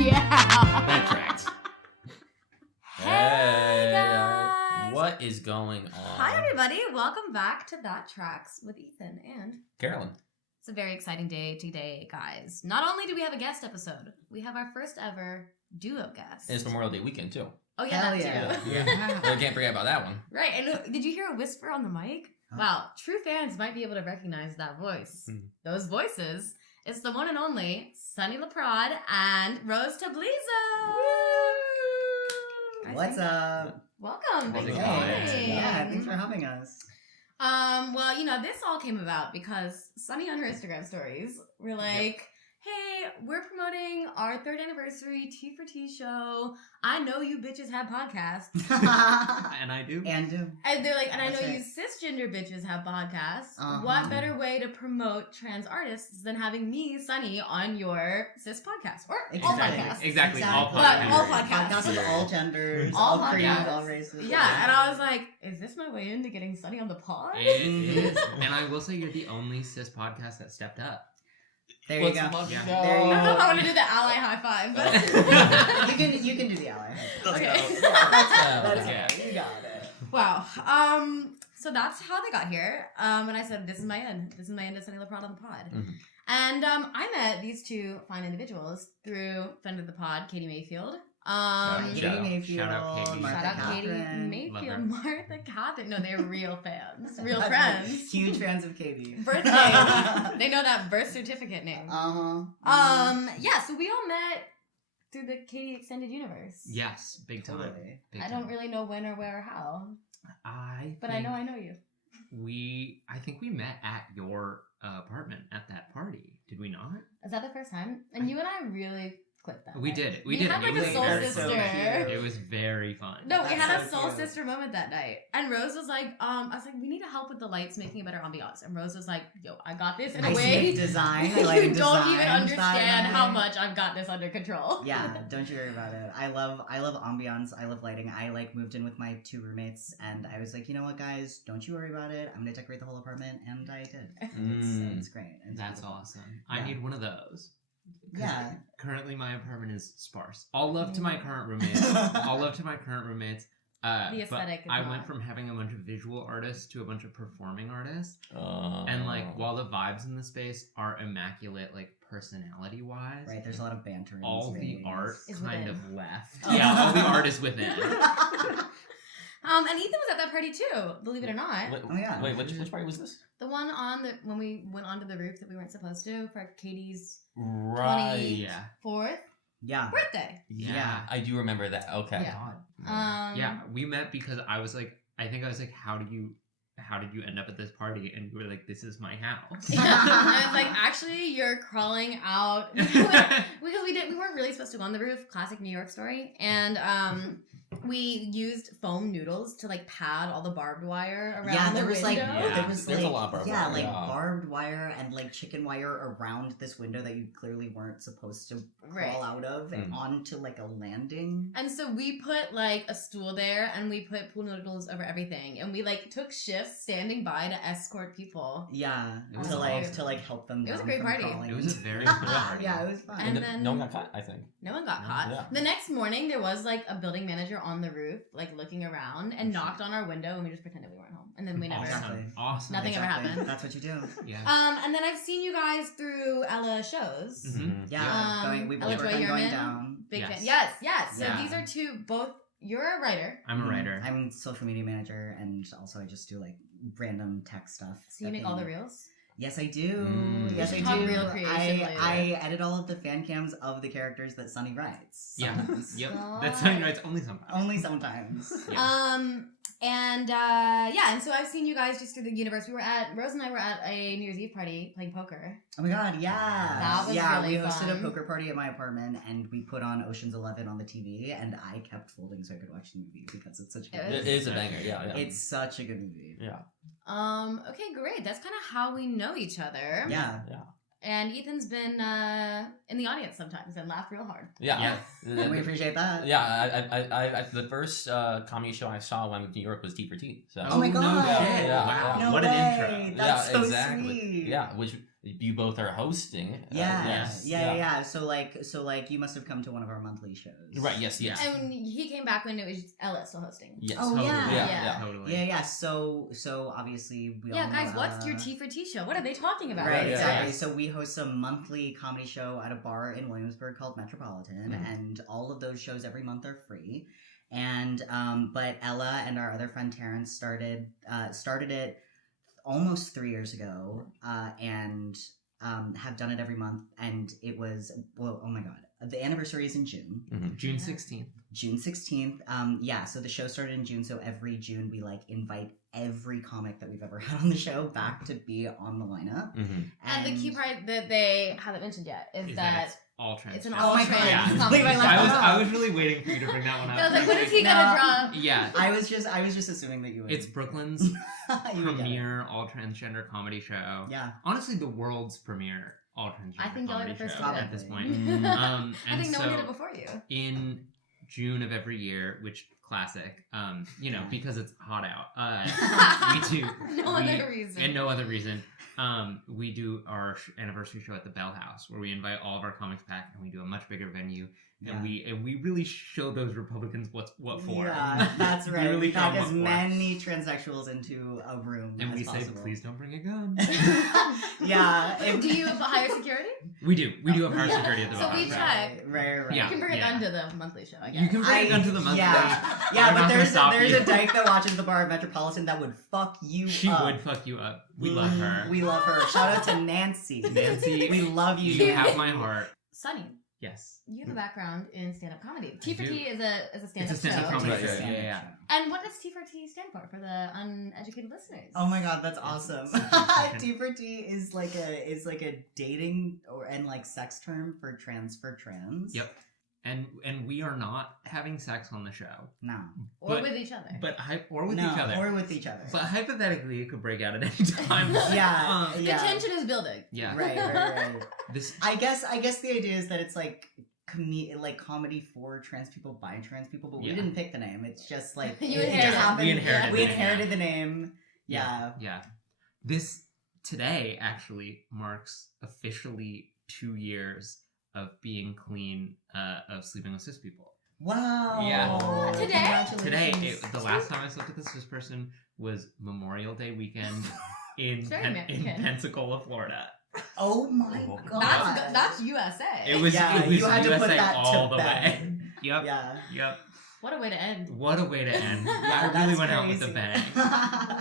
Yeah. That tracks. Hey guys. What is going on? Hi everybody. Welcome back to That Tracks with Eythen and Carolyn. It's a very exciting day today, guys. Not only do we have a guest episode, we have our first ever duo guest. And it's Memorial Day weekend too. Oh yeah, Hell that yeah. too. Yeah. We can't forget about that one. Right. And did you hear a whisper on the mic? Huh? Wow. True fans might be able to recognize that voice. Those voices. It's the one and only Sunny Laprade and Rose Tablizo. What's up? Welcome. How's Thanks it for going? coming. Yeah, thanks for having us. Well, you know, this all came about because Sunny on her Instagram stories were like, hey, we're promoting our 3rd anniversary T for T show. I know you bitches have podcasts. And I do. And do. And they're like, and I That's know it. you cisgender bitches have podcasts. Uh-huh. What better way to promote trans artists than having me, Sunny, on your cis podcast? Or all podcasts. Exactly. All Exactly. podcasts. All podcasts. Podcasts of all genders, All all creeds, podcasts. all races. Yeah, and I was like, is this my way into getting Sunny on the pod? It is. And I will say you're the only cis podcast that stepped up. There you go. Yeah. There you I don't know if I go. want to do the ally high five, but... You can do the ally. Okay. That's Yeah. it. You got it. Wow. So that's how they got here. And I said, this is my end. This is my end of Sunny Laprade on the pod. Mhm. And I met these two fine individuals through friend of the pod, Katie Mayfield. Shout Katie out. Mayfield, Shout out Katie. Martha Shout out Katie Catherine. Mayfield, Love her. Martha Catherine. No, they're real fans, real That's friends. Huge fans of Katie. Birthday. They know that birth certificate name. Uh-huh. Yeah. So we all met through the Katie Extended Universe. Yes, big time. Totally. Big I don't time. really know when or where or how, but I know you. I think we met at your apartment at that party. Did we not? Is that the first time? And you and I really clicked that. We night. did. We did. had like It a was soul very- so sister. cute. It was very fun. No, we That's had a so soul cute. sister moment that night. And Rose was like, I was like, we need to help with the lights, making a better ambiance. And Rose was like, yo, I got this in a I way. sniff design. I You like don't design even understand style. how much I've got this under control. Yeah, don't you worry about it. I love ambiance. I love lighting. I moved in with my 2 roommates, and I was like, you know what, guys, don't you worry about it. I'm gonna decorate the whole apartment, and I did. It's great. It's That's beautiful. awesome. I Yeah. need one of those. 'Cause Yeah. Currently, my apartment is sparse. All love to my current roommates. All love to my current roommates. The aesthetic is I not. went from having a bunch of visual artists to a bunch of performing artists. Oh. And like, while the vibes in the space are immaculate, like personality wise, Right, there's a lot of banter in all this the space. art Is kind within. of left. Oh. Yeah, all the art is within. And Ethan was at that party too, believe it or not. Wait, Oh, yeah. Wait, which party was this? The one when we went onto the roof that we weren't supposed to for Katie's Right. 24th Yeah. birthday. Yeah. I do remember that. Okay. Yeah. God. Yeah, we met because I was like, how did you end up at this party? And you were like, this is my house. Yeah. I was like, actually, you're crawling out because we weren't really supposed to go on the roof. Classic New York story. And we used foam noodles to like pad all the barbed wire around Yeah, the there was like window. Yeah. there was There's a like lot of barbed yeah, wire, like yeah. barbed wire and like chicken wire around this window that you clearly weren't supposed to Right. crawl out of and onto like a landing. And so we put like a stool there and we put pool noodles over everything. And we like took shifts standing by to escort people. Yeah, It was to awesome. like help them. It was a down great from party. crawling. It was a very good party. Yeah, it was fun. And And then- no one got caught, I think. No one got caught. Yeah. The next morning, there was like a building manager on the roof, like looking around and knocked on our window, and we just pretended we weren't home. And then we never. Exactly. Awesome. Nothing ever happened. That's what you do. Yeah. And then I've seen you guys through Ella shows. Mhm. Yeah, we Ella work Joy on going Yurman. down. Big Yes. fan. Yes. So Yeah. these are two. Both. You're a writer, I'm a writer. I'm social media manager, and also I just do like random tech stuff. so you that make all the they- reels. Yes, I do. Mm. Yes, We I should talk do. real creation later. I edit all of the fan cams of the characters that Sunny writes. Yeah. Sometimes. Yep. Nice. That's something right. Only sometimes. Only sometimes. Yeah. And so I've seen you guys just through the universe. Rose and I were at a New Year's Eve party playing poker. Oh my god, yeah. That was really we hosted fun. a poker party at my apartment and we put on Ocean's 11 on the TV and I kept folding so I could watch the movie because it's such a It good It is a banger, yeah. It's such a good movie. Yeah. Okay, great. That's kind of how we know each other. Yeah. And Ethan's been in the audience sometimes and laughed real hard. Yeah. And we appreciate that. Yeah, I the first comedy show I saw when I went to New York was T for T. So Oh my no god. shit. Yeah, Wow. yeah. No What way. an intro. That's yeah, so exactly. sweet. Yeah, which you both are hosting. Yeah. So like, you must have come to one of our monthly shows. Right. Yes. Yes. And he came back when it was just Elliot still hosting. Yes. Oh, Totally. yeah. Totally. Yeah. So obviously we all Yeah, know guys, what's your Ella. T for T show? What are they talking about? Right, Yeah. exactly. Yes. So we host a monthly comedy show at a bar in Williamsburg called Metropolitan, and all of those shows every month are free. And but Ella and our other friend Terrence started it almost 3 years ago, and have done it every month. And it was, well, oh my god, the anniversary is in June. June 16th. June 16th. So the show started in June, so every June we like invite every comic that we've ever had on the show back to be on the lineup. And the key part that they haven't mentioned yet is that it's all trans. it's an Oh all my trans God. Yeah. comedy Wait, show. I was really waiting for you to bring that one up. I was like, when is he No. gonna drop? Yeah. I was just assuming that you would. It's Brooklyn's you would get it. premier all transgender comedy show. Yeah. Honestly, the world's premier all transgender I think y'all are comedy the first show to do it. at this point. I And think no so one did it before you. in June of every year, which classic, because it's hot out. We do. No other reason. And no other reason. We do our anniversary show at the Bell House, where we invite all of our comics back, and we do a much bigger venue. And we really show those Republicans what for. Yeah, that's We right. really We pack show as them what for. many transsexuals into a room And as we possible. say, please don't bring a gun. Yeah. Do you hire security? We do have hard security at the So Bell we House. check. Right. Yeah. You can bring a gun to the monthly show, I guess. You can bring a gun to the monthly. Yeah, We're but not gonna stop there's you. a dyke that watches the bar at Metropolitan that would fuck you She up. would fuck you up. We love her. We love her. Shout out to Nancy. Nancy, We love you. you have my heart. Sunny, Yes. you have a background in stand-up comedy. T for do. T is a It's stand-up a stand-up show. comedy Right, show. yeah, Yeah. And what does T for T stand for the uneducated listeners? Oh my god, that's awesome. It's T for T is like a dating and like sex term for trans. Yep. And we are not having sex on the show. No. Or but- with each other. Or with No, each other. or with each other. But hypothetically, it could break out at any time. Yeah, The yeah. tension is building. Yeah. Right. This. I guess the idea is that it's like comedy for trans people by trans people, but we Yeah. didn't pick the name. It's just like You it inherited just it. happened. We inherited We the name. inherited the name. Yeah. Yeah. This today actually marks officially 2 years of being clean of sleeping with cis people. Wow. Yeah. Today? Congratulations. The last time I slept with a cis person was Memorial Day weekend in It's very American. Pensacola, Florida. Oh my Oh. god. That's USA. It was Yeah, it was you had to put USA that all to the bed. way. Yep. Yeah. Yep. What a way to end. What a way to end. Yeah, I really that's went out with a crazy. bang.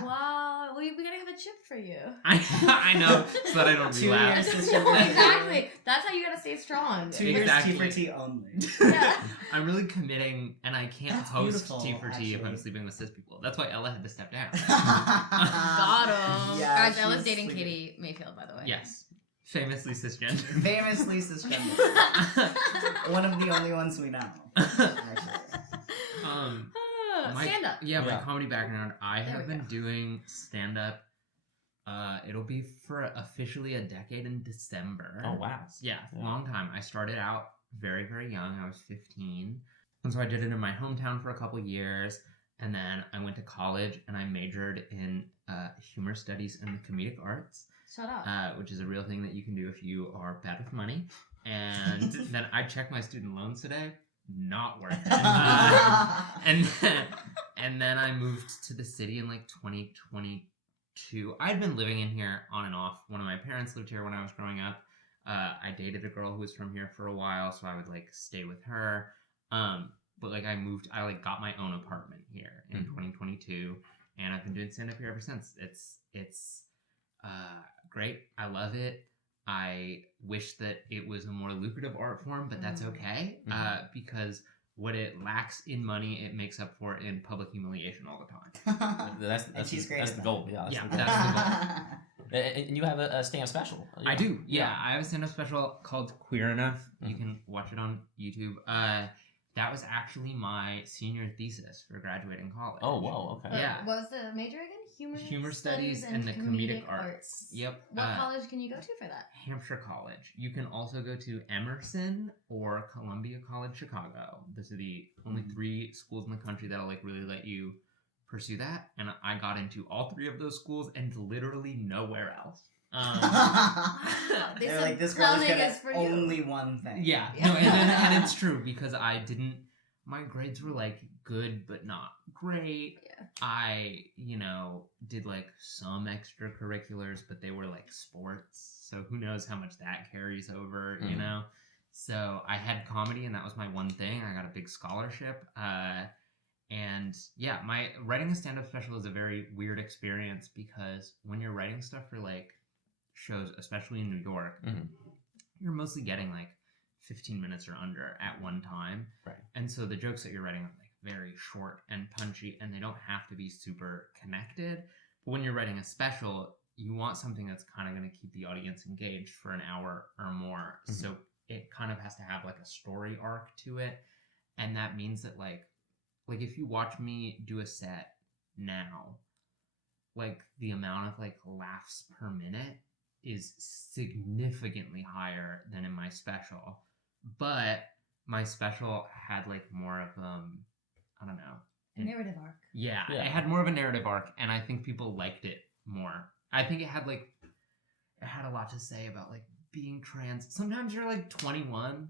Wow, we gotta have a chip for you. I know, so that I don't 2 relapse. years cisgender. Exactly. That's how you gotta stay strong. 2 years Exactly. T for T only. Yeah. I'm really committing, and I can't That's host beautiful, T for T if I'm actually. sleeping with cis people. That's why Ella had to step down. Got him. Yeah, Guys, she Ella's was dating sleeping. Katie Mayfield, by the way. Yes. Famously cisgender. Famously cisgender. One of the only ones we know. Actually. Stand up. Yeah, my Yeah. comedy background. I There have we been go. doing stand up. It'll be for officially a decade in December. Oh, wow. Yeah, Yeah. long time. I started out very, very young. I was 15. And so I did it in my hometown for a couple years. And then I went to college and I majored in humor studies and the comedic arts, Shut up. which is a real thing that you can do if you are bad with money. And then I checked my student loans today. Not worth it. And then I moved to the city in like 2022. I'd been living in here on and off. One of my parents lived here when I was growing up. I dated a girl who was from here for a while, so I would like stay with her. But like I like got my own apartment here in 2022, and I've been doing stand up here ever since. It's great. I love it. I wish that it was a more lucrative art form, but that's okay because what it lacks in money, it makes up for in public humiliation all the time. That's she's great That's at the that. goal. Yeah. Yeah, the goal. that's And you have a stand-up special. I do. Yeah, I have a stand-up special called Queer Enough. You Mhm. can watch it on YouTube. That was actually my senior thesis for graduating college. Oh, whoa. Okay. Yeah. What was the major again? Humor studies and the comedic arts. Yep. What college can you go to for that? Hampshire College. You can also go to Emerson or Columbia College Chicago. Those are the only 3 schools in the country that'll like really let you pursue that. And I got into all 3 of those schools and literally nowhere else. They They're said like, this girl is clowning good is at for you. only one thing. Yeah, no, and it's true because I didn't. My grades were like good, but not great. Yeah. I, did like some extracurriculars, but they were like sports. So who knows how much that carries over, you know? So I had comedy, and that was my one thing. I got a big scholarship. And yeah, my writing a stand-up special is a very weird experience because when you're writing stuff for like shows, especially in New York, you're mostly getting like 15 minutes or under at one time. Right. And so the jokes that you're writing are like very short and punchy, and they don't have to be super connected. But when you're writing a special, you want something that's kind of going to keep the audience engaged for an hour or more. So it kind of has to have like a story arc to it. And that means that like if you watch me do a set now, like the amount of like laughs per minute is significantly higher than in my special. But my special had like more of I don't know, A narrative arc. Yeah, it had more of a narrative arc, and I think people liked it more. I think it had a lot to say about like being trans. Sometimes you're like 21.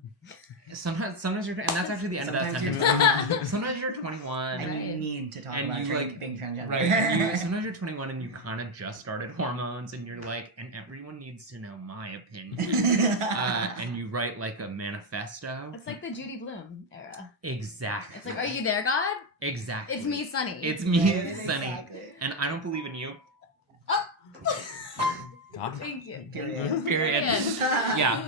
Sometimes you're, and that's actually the end of that sentence. Sometimes you're 21. And you need to talk and about you, like, being transgender. Right. And sometimes you're 21 and you kind of just started hormones, and you're like, and everyone needs to know my opinion. And you write like a manifesto. It's like the Judy Blume era. Exactly. It's like, are you there, God? Exactly. It's me, Sunny. It's me, Sunny. Exactly. And I don't believe in you. God. Thank you. Period. Yeah.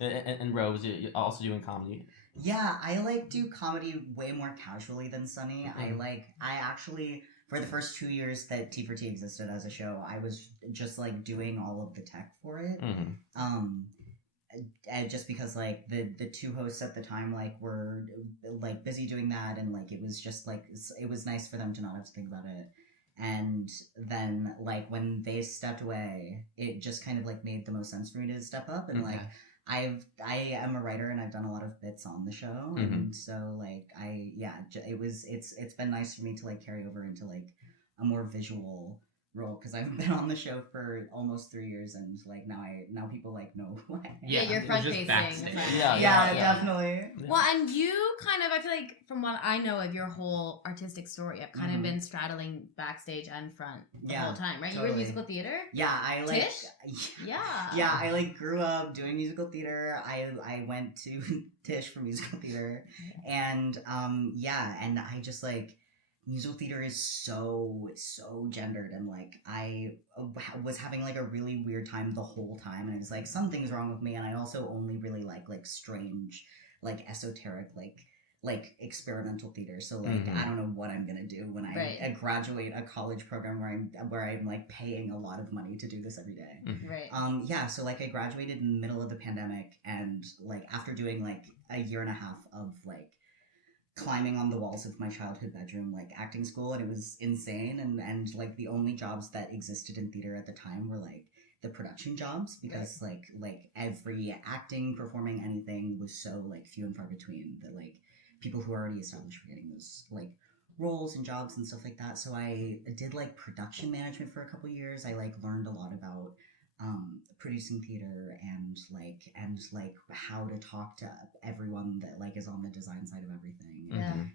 And Rose, you're also doing comedy. Yeah, I like do comedy way more casually than Sunny. I actually, for the first 2 years that T4T existed as a show, I was just like doing all of the tech for it. Just because like the two hosts at the time like were like busy doing that, and like it was just like it was nice for them to not have to think about it. And then like when they stepped away, it just kind of like made the most sense for me to step up. And like I am a writer, and I've done a lot of bits on the show, and so like it's been nice for me to like carry over into like a more visual role, because I've been on the show for almost 3 years, and like now people like know who I am. Yeah, you're front facing. Yeah, definitely. Well, and you kind of, I feel like from what I know of your whole artistic story, I've kind of been straddling backstage and front the whole time, right? Totally. You were in musical theater? Yeah, I like Tish? Yeah. Yeah, I like grew up doing musical theater. I went to Tish for musical theater, and and I just like musical theater is so gendered, and like I was having like a really weird time the whole time, and it was like something's wrong with me. And I also only really like strange, like esoteric, like experimental theater. So like I don't know what I'm gonna do when I graduate a college program where I'm like paying a lot of money to do this every day. Right. So like I graduated in the middle of the pandemic, and like after doing like a year and a half of like climbing on the walls of my childhood bedroom, like acting school, and it was insane. And like the only jobs that existed in theater at the time were like the production jobs, because like every acting, performing, anything was so like few and far between that like people who are already established were getting those like roles and jobs and stuff like that. So I did like production management for a couple years. I like learned a lot about producing theater and how to talk to everyone that like is on the design side of everything.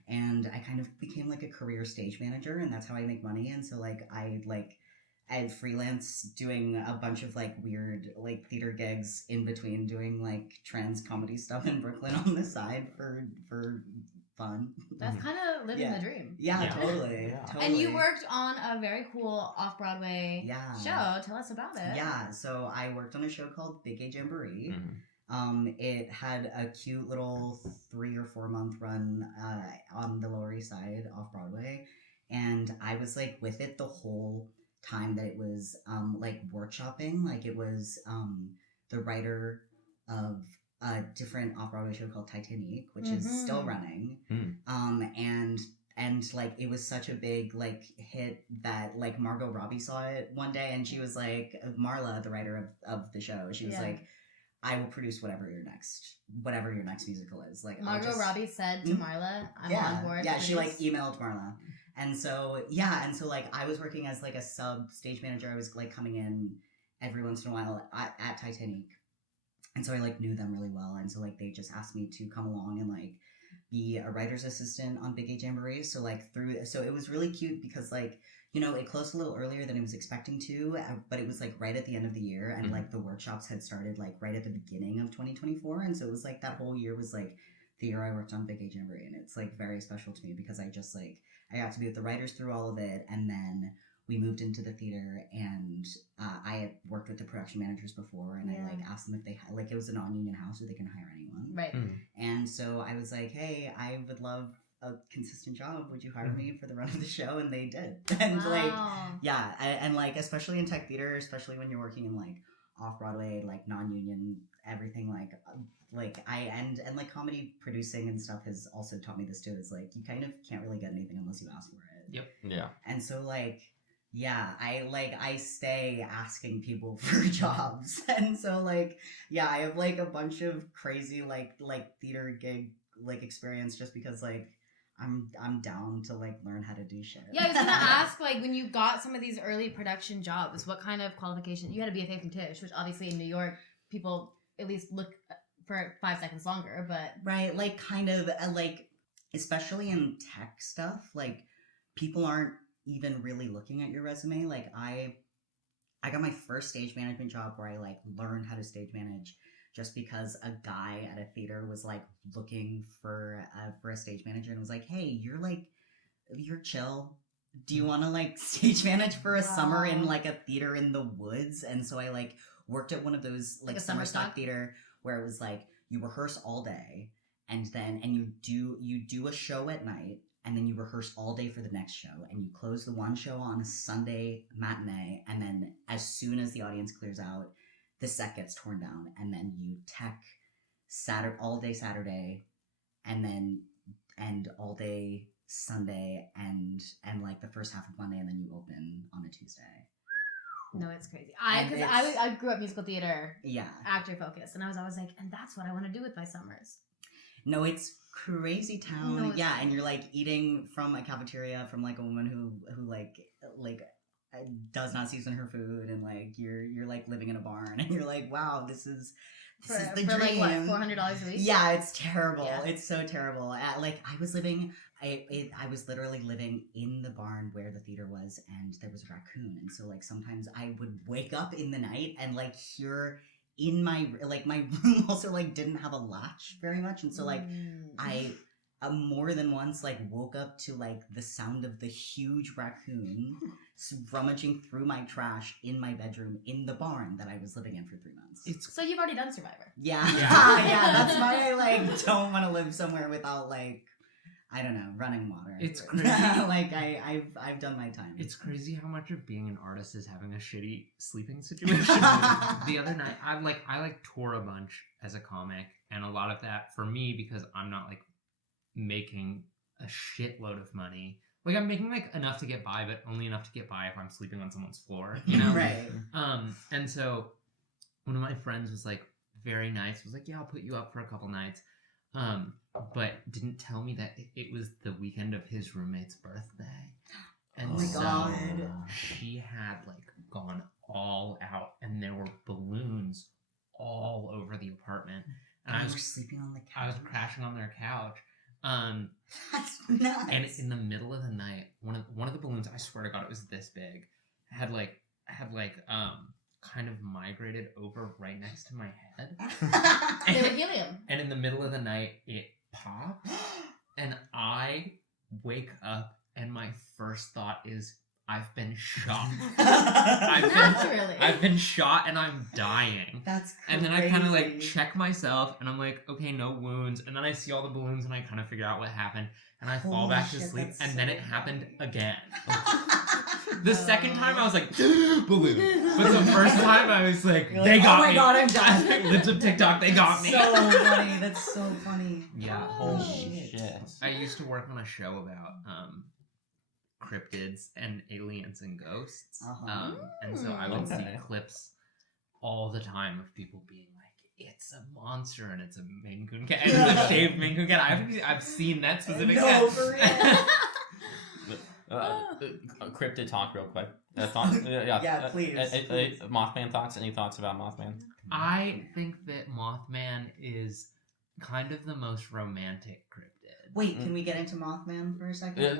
And I kind of became like a career stage manager, and that's how I make money. And so like I freelance doing a bunch of like weird like theater gigs in between doing like trans comedy stuff in Brooklyn on the side for fun. That's kind of living the dream. Yeah, totally. And you worked on a very cool off-Broadway show. Tell us about it. Yeah, so I worked on a show called Big Gay Jamboree. It had a cute little 3 or 4 month run on the Lower East Side off-Broadway. And I was like with it the whole time that it was like workshopping. Like it was the writer of a different off-Broadway show called Titanic, which is still running. And like it was such a big like hit that like Margot Robbie saw it one day, and she was like, Marla, the writer of the show, she was like, I will produce whatever your next musical is. Like Margot Robbie said to Marla, I'm on board. Yeah, she like emailed Marla. And so like I was working as like a sub stage manager. I was like coming in every once in a while at Titanic. And so I like knew them really well. And so like they just asked me to come along and like be a writer's assistant on Big A Jamboree. So like so it was really cute because like, you know, it closed a little earlier than I was expecting to, but it was like right at the end of the year, and like the workshops had started like right at the beginning of 2024. And so it was like that whole year was like the year I worked on Big A Jamboree, and it's like very special to me because I just like, I got to be with the writers through all of it, and then we moved into the theater, and I had worked with the production managers before, and I like asked them if they like, it was a non-union house, so they can hire anyone. Right. And so I was like, hey, I would love a consistent job. Would you hire me for the run of the show? And they did. And like, yeah, and like, especially in tech theater, especially when you're working in like off-Broadway, like non-union, everything like I and like comedy producing and stuff has also taught me this too. Is like, you kind of can't really get anything unless you ask for it. Yep. Yeah. And so like, yeah, I stay asking people for jobs. And so like, yeah, I have like a bunch of crazy like theater gig like experience just because like I'm down to like learn how to do shit. Yeah, I was gonna ask, like, when you got some of these early production jobs, what kind of qualification? You had a BFA from Tisch, which obviously in New York people at least look for 5 seconds longer, but right, like kind of like, especially in tech stuff, like people aren't even really looking at your resume. Like I got my first stage management job where I like learned how to stage manage just because a guy at a theater was like looking for a stage manager and was like, hey, you're chill. Do you want to like stage manage for a summer in like a theater in the woods? And so I like worked at one of those like summer stock theater where it was like you rehearse all day and you do a show at night, and then you rehearse all day for the next show, and you close the one show on a Sunday matinee, and then as soon as the audience clears out, the set gets torn down, and then you tech all day Saturday, and all day Sunday, and like the first half of Monday, and then you open on a Tuesday. no, it's crazy. I grew up musical theater, Yeah, actor focused, and I was always like, and that's what I want to do with my summers. no, it's crazy town. No, it's yeah, and you're like eating from a cafeteria from like a woman who like does not season her food, and like you're like living in a barn, and you're like, wow, this is the dream. For like what, $400 a week? Yeah, it's terrible. Yeah. It's so terrible. Like I was literally living in the barn where the theater was, and there was a raccoon, and so like sometimes I would wake up in the night and like hear in my room also like didn't have a latch very much, and so like I more than once like woke up to like the sound of the huge raccoon rummaging through my trash in my bedroom in the barn that I was living in for 3 months. So you've already done Survivor. Yeah. Yeah. Yeah, that's why I like don't want to live somewhere without like, I don't know, running water. It's crazy. Like I've done my time. It's crazy how much of being an artist is having a shitty sleeping situation. The other night, I tour a bunch as a comic, and a lot of that for me, because I'm not like making a shitload of money. Like I'm making like enough to get by, but only enough to get by if I'm sleeping on someone's floor, you know? Right. And so one of my friends was like very nice, was like, yeah, I'll put you up for a couple nights. But didn't tell me that it was the weekend of his roommate's birthday. And oh my so God. she had like gone all out, and there were balloons all over the apartment. And I was sleeping on the couch. I was crashing on their couch. That's nuts. And in the middle of the night, one of the balloons, I swear to God, it was this big, had kind of migrated over right next to my head. They were helium. And in the middle of the night, it popped, and I wake up, and my first thought is, I've been shot. Naturally. I've been shot, and I'm dying. That's crazy. And then I kind of like check myself, and I'm like, okay, no wounds. And then I see all the balloons, and I kind of figure out what happened, and I fall back to sleep. And then it happened again. The second time I was like, balloon. But the first time I was like, they got me. Oh my God, I'm dying. Lips of TikTok, they got me. So funny. That's so funny. Yeah. Holy shit. I used to work on a show about cryptids and aliens and ghosts. And so I would see clips all the time of people being like, it's a monster and it's a Maine Coon cat. And it's a shaved Maine Coon cat. I've seen that specific cat. For real. Cryptid talk real quick. Yeah, Yeah, please. Mothman thoughts? Any thoughts about Mothman? I think that Mothman is kind of the most romantic cryptid. Wait, can we get into Mothman for a second? Yeah.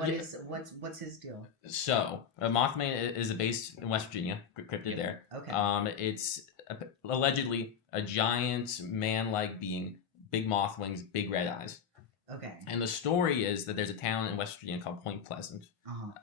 What's his deal? So, Mothman is based in West Virginia, cryptid there. Okay. It's allegedly a giant man-like being, big moth wings, big red eyes. Okay. And the story is that there's a town in West Virginia called Point Pleasant,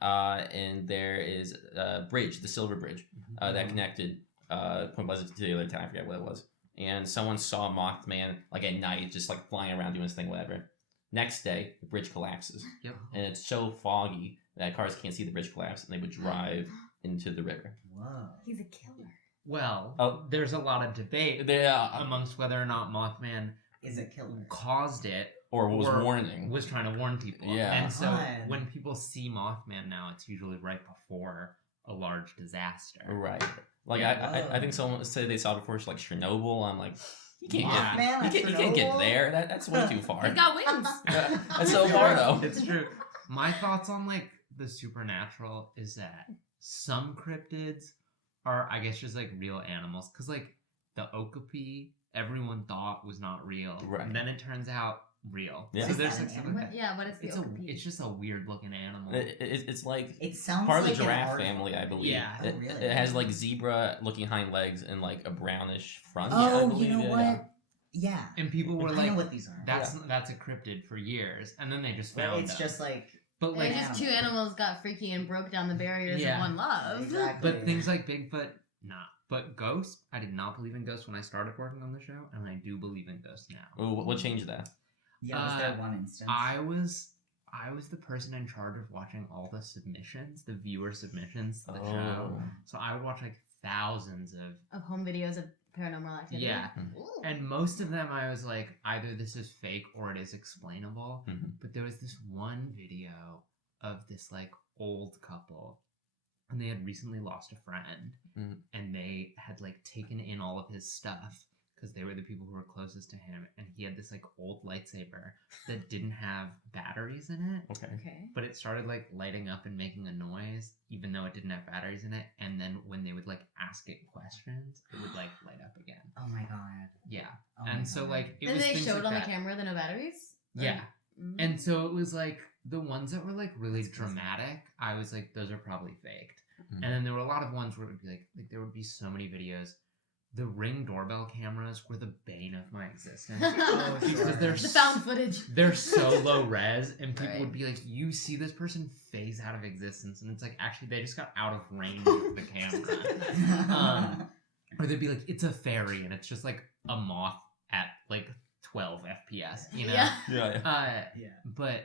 and there is a bridge, the Silver Bridge, that connected Point Pleasant to the other town. I forget what it was. And someone saw Mothman like at night, just like flying around doing his thing, whatever. Next day, the bridge collapses. Yep. And it's so foggy that cars can't see the bridge collapse, and they would drive into the river. Whoa. He's a killer. Well, there's a lot of debate amongst whether or not Mothman Is a killer. caused it or was warning. Was trying to warn people. Yeah. And so God. when people see Mothman now, it's usually right before a large disaster. Right. Like I think someone said they saw it before, like Chernobyl. I'm like, you can't Mothman get, you can't get there. That's way too far. He's got wings. That's so far though. It's true. My thoughts on like the supernatural is that some cryptids are, I guess, just like real animals. Because like the okapi, everyone thought was not real. Right. And then it turns out real. Yeah. So Is there's that like an something animal? like that. Yeah, what is the okapi? It's just a weird looking animal. It's like It sounds part of like the an giraffe art family, I believe. Yeah. Oh, It, really? it has like zebra looking hind legs and like a brownish front. I Oh, believe. you know Yeah. what? Yeah. And people were I like, know what these are. that's a cryptid for years. And then they just But found it's them. just like But like, Just two animals got freaky and broke down the barriers Yeah. of one love. exactly. but things like Bigfoot, nah. But ghosts, I did not believe in ghosts when I started working on the show, and I do believe in ghosts now. Ooh, what changed that? Yeah, was there one instance? I was the person in charge of watching all the submissions, the viewer submissions to the show. Oh. So I would watch like thousands of Of home videos of paranormal activity. yeah. Ooh. And most of them I was like, either this is fake or it is explainable. Mhm. But there was this one video of this like old couple, and they had recently lost a friend, and they had like taken in all of his stuff because they were the people who were closest to him, and he had this like old lightsaber that didn't have batteries in it. Okay. But it started like lighting up and making a noise, even though it didn't have batteries in it. And then when they would like ask it questions, it would like light up again. Oh my god. Yeah. Oh my And so God. like it And was they things showed like on that. the camera the no batteries? Yeah. Mm. And so it was like the ones that were like really That's crazy. dramatic, I was like, those are probably faked. Mhm. And then there were a lot of ones where it would be like there would be so many videos. The Ring doorbell cameras were the bane of my existence. Oh, Because sure. they're The found footage. they're so low res, and people Right. would be like, you see this person phase out of existence, and it's like, actually, they just got out of range of the camera. Or they'd be like, it's a fairy, and it's just like a moth at like 12 FPS, you know? Yeah. Yeah. yeah. But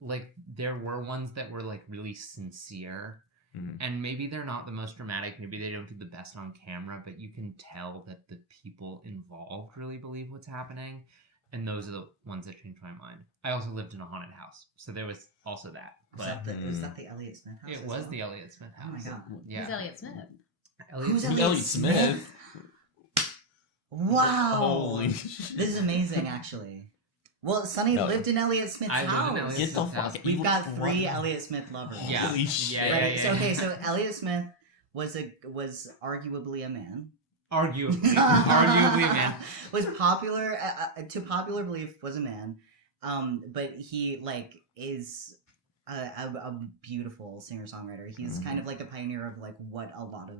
like, there were ones that were like really sincere, Mhm. and maybe they're not the most dramatic, maybe they don't do the best on camera, but you can tell that the people involved really believe what's happening. And those are the ones that changed my mind. I also lived in a haunted house, so there was also that. But Was that the Elliot Smith house? it as was well? the Elliot Smith Oh my house. god. Yeah. Who's Elliot Smith? Elliot Who's Smith. Elliot Elliot Smith. Wow. Holy This is amazing, actually. Well, Sonny No. lived in Elliot Smith's I lived in house. Elliot Get the Smith's house. fuck. We've got What? 3 Elliot Smith lovers. Yeah. Holy shit. Yeah, Right? yeah, So yeah. so Elliot Smith was arguably a man. Arguably, man. Was popular to popular belief was a man, but he like is a beautiful singer songwriter. He's kind of like the pioneer of like what a lot of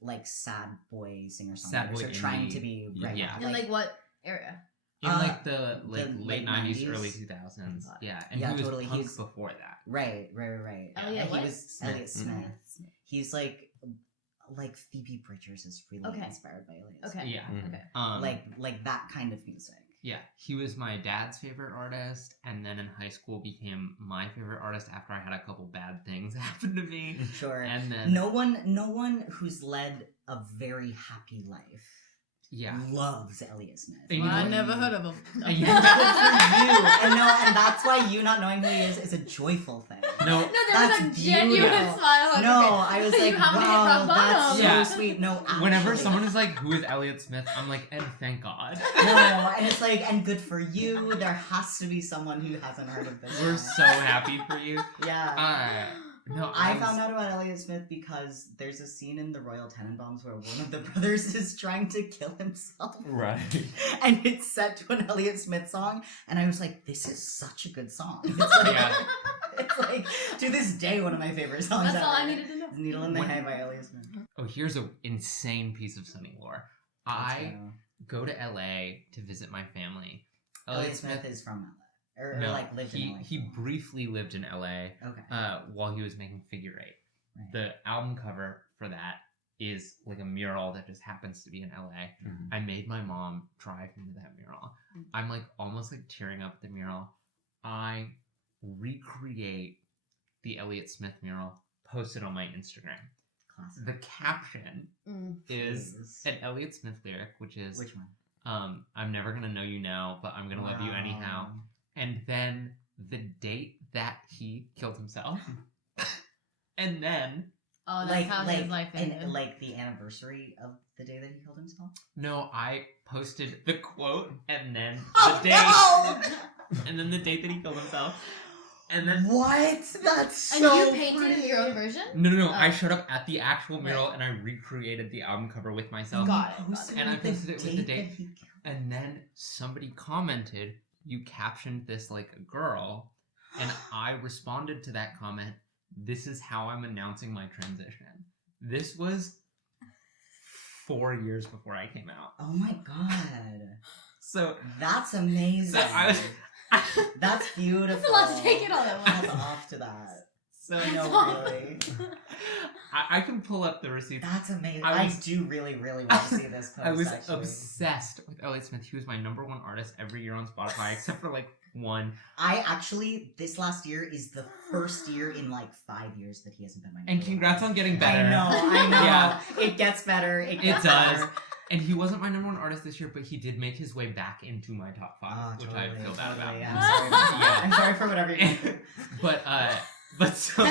like sad boy singer Sad boy songwriters are trying indie. to be Yeah. right Yeah. now. In like what area? In like the the late late 90s, 90s. early 2000s. Yeah, and Yeah, he was totally. punk He's- before that. Right. Elliot And what? he was Elliot Smith. Smith. He's like Phoebe Bridgers is really Okay. inspired by Elliot. Okay. Yeah. Mhm. Okay. Like that kind of music. Yeah, he was my dad's favorite artist, and then in high school became my favorite artist after I had a couple bad things happen to me. Sure. And then No one who's led a very happy life loves Elliot Smith. And Well, I never heard of him. Good for you. And that's why you not knowing who he is a joyful thing. No, No, there That's was a genuine beautiful. smile on No, your face. I was You like, haven't hit wow, rock that's bottom. so Yeah. sweet. No, actually. whenever someone is like, "Who is Elliot Smith?" I'm like, "And thank God." No, and it's like, and good for you. There has to be someone who hasn't heard of this. We're one. so happy for you. Yeah. No, I found out about Elliot Smith because there's a scene in the Royal Tenenbaums where one of the brothers is trying to kill himself. Right. And it's set to an Elliot Smith song, and I was like, this is such a good song. It's like, Yeah. it's like to this day, one of my favorite songs That's all I ever. needed to know. Needle in the When- Hay by Elliot Smith. Oh, here's an insane piece of Sunny lore. I go to LA to visit my family. Elliot Smith is from LA. Or No, like lived in LA. he briefly lived in LA Okay. while he was making Figure Eight. Right. The album cover for that is like a mural that just happens to be in LA. Mhm. I made my mom drive me to that mural. I'm like almost like tearing up at the mural. I recreate the Elliot Smith mural, post it on my Instagram. Classic. The caption is Please. an Elliot Smith lyric, which is Which one? I'm never gonna know you now, but I'm gonna love you anyhow. Wow. And then the date that he killed himself. And then Oh, that's how his life ended. and like the anniversary of the day that he killed himself. no, I posted the quote and then the Oh date no! and then the date that he killed himself. And then What? That's And so you painted pretty. your own version? no, Oh. I showed up at the actual mural and I recreated the album cover with myself. Got it. Posted And I with the posted it with the date. that he killed. And then somebody commented, "You captioned this like a girl." And I responded to that comment, "This is how I'm announcing my transition." This was 4 years before I came out. Oh my god. So That's amazing. So I was- That's beautiful. That's a lot to take in all at Hats once. off to that. So No, really. I can pull up the receipts. That's amazing. I I, was- do really, really want to see this post. I was actually. obsessed with Elliot Smith. He was my #1 artist every year on Spotify, except for like one. I actually, this last year is the first year in like 5 years that he hasn't been my And #1 congrats on artist. getting better. I know. Yeah. It gets better. It It gets does. better. And he wasn't my #1 artist this year, but he did make his way back into my top 5, Oh, which totally, I feel bad totally. about. I'm sorry. Yeah. I'm sorry for whatever you did. But so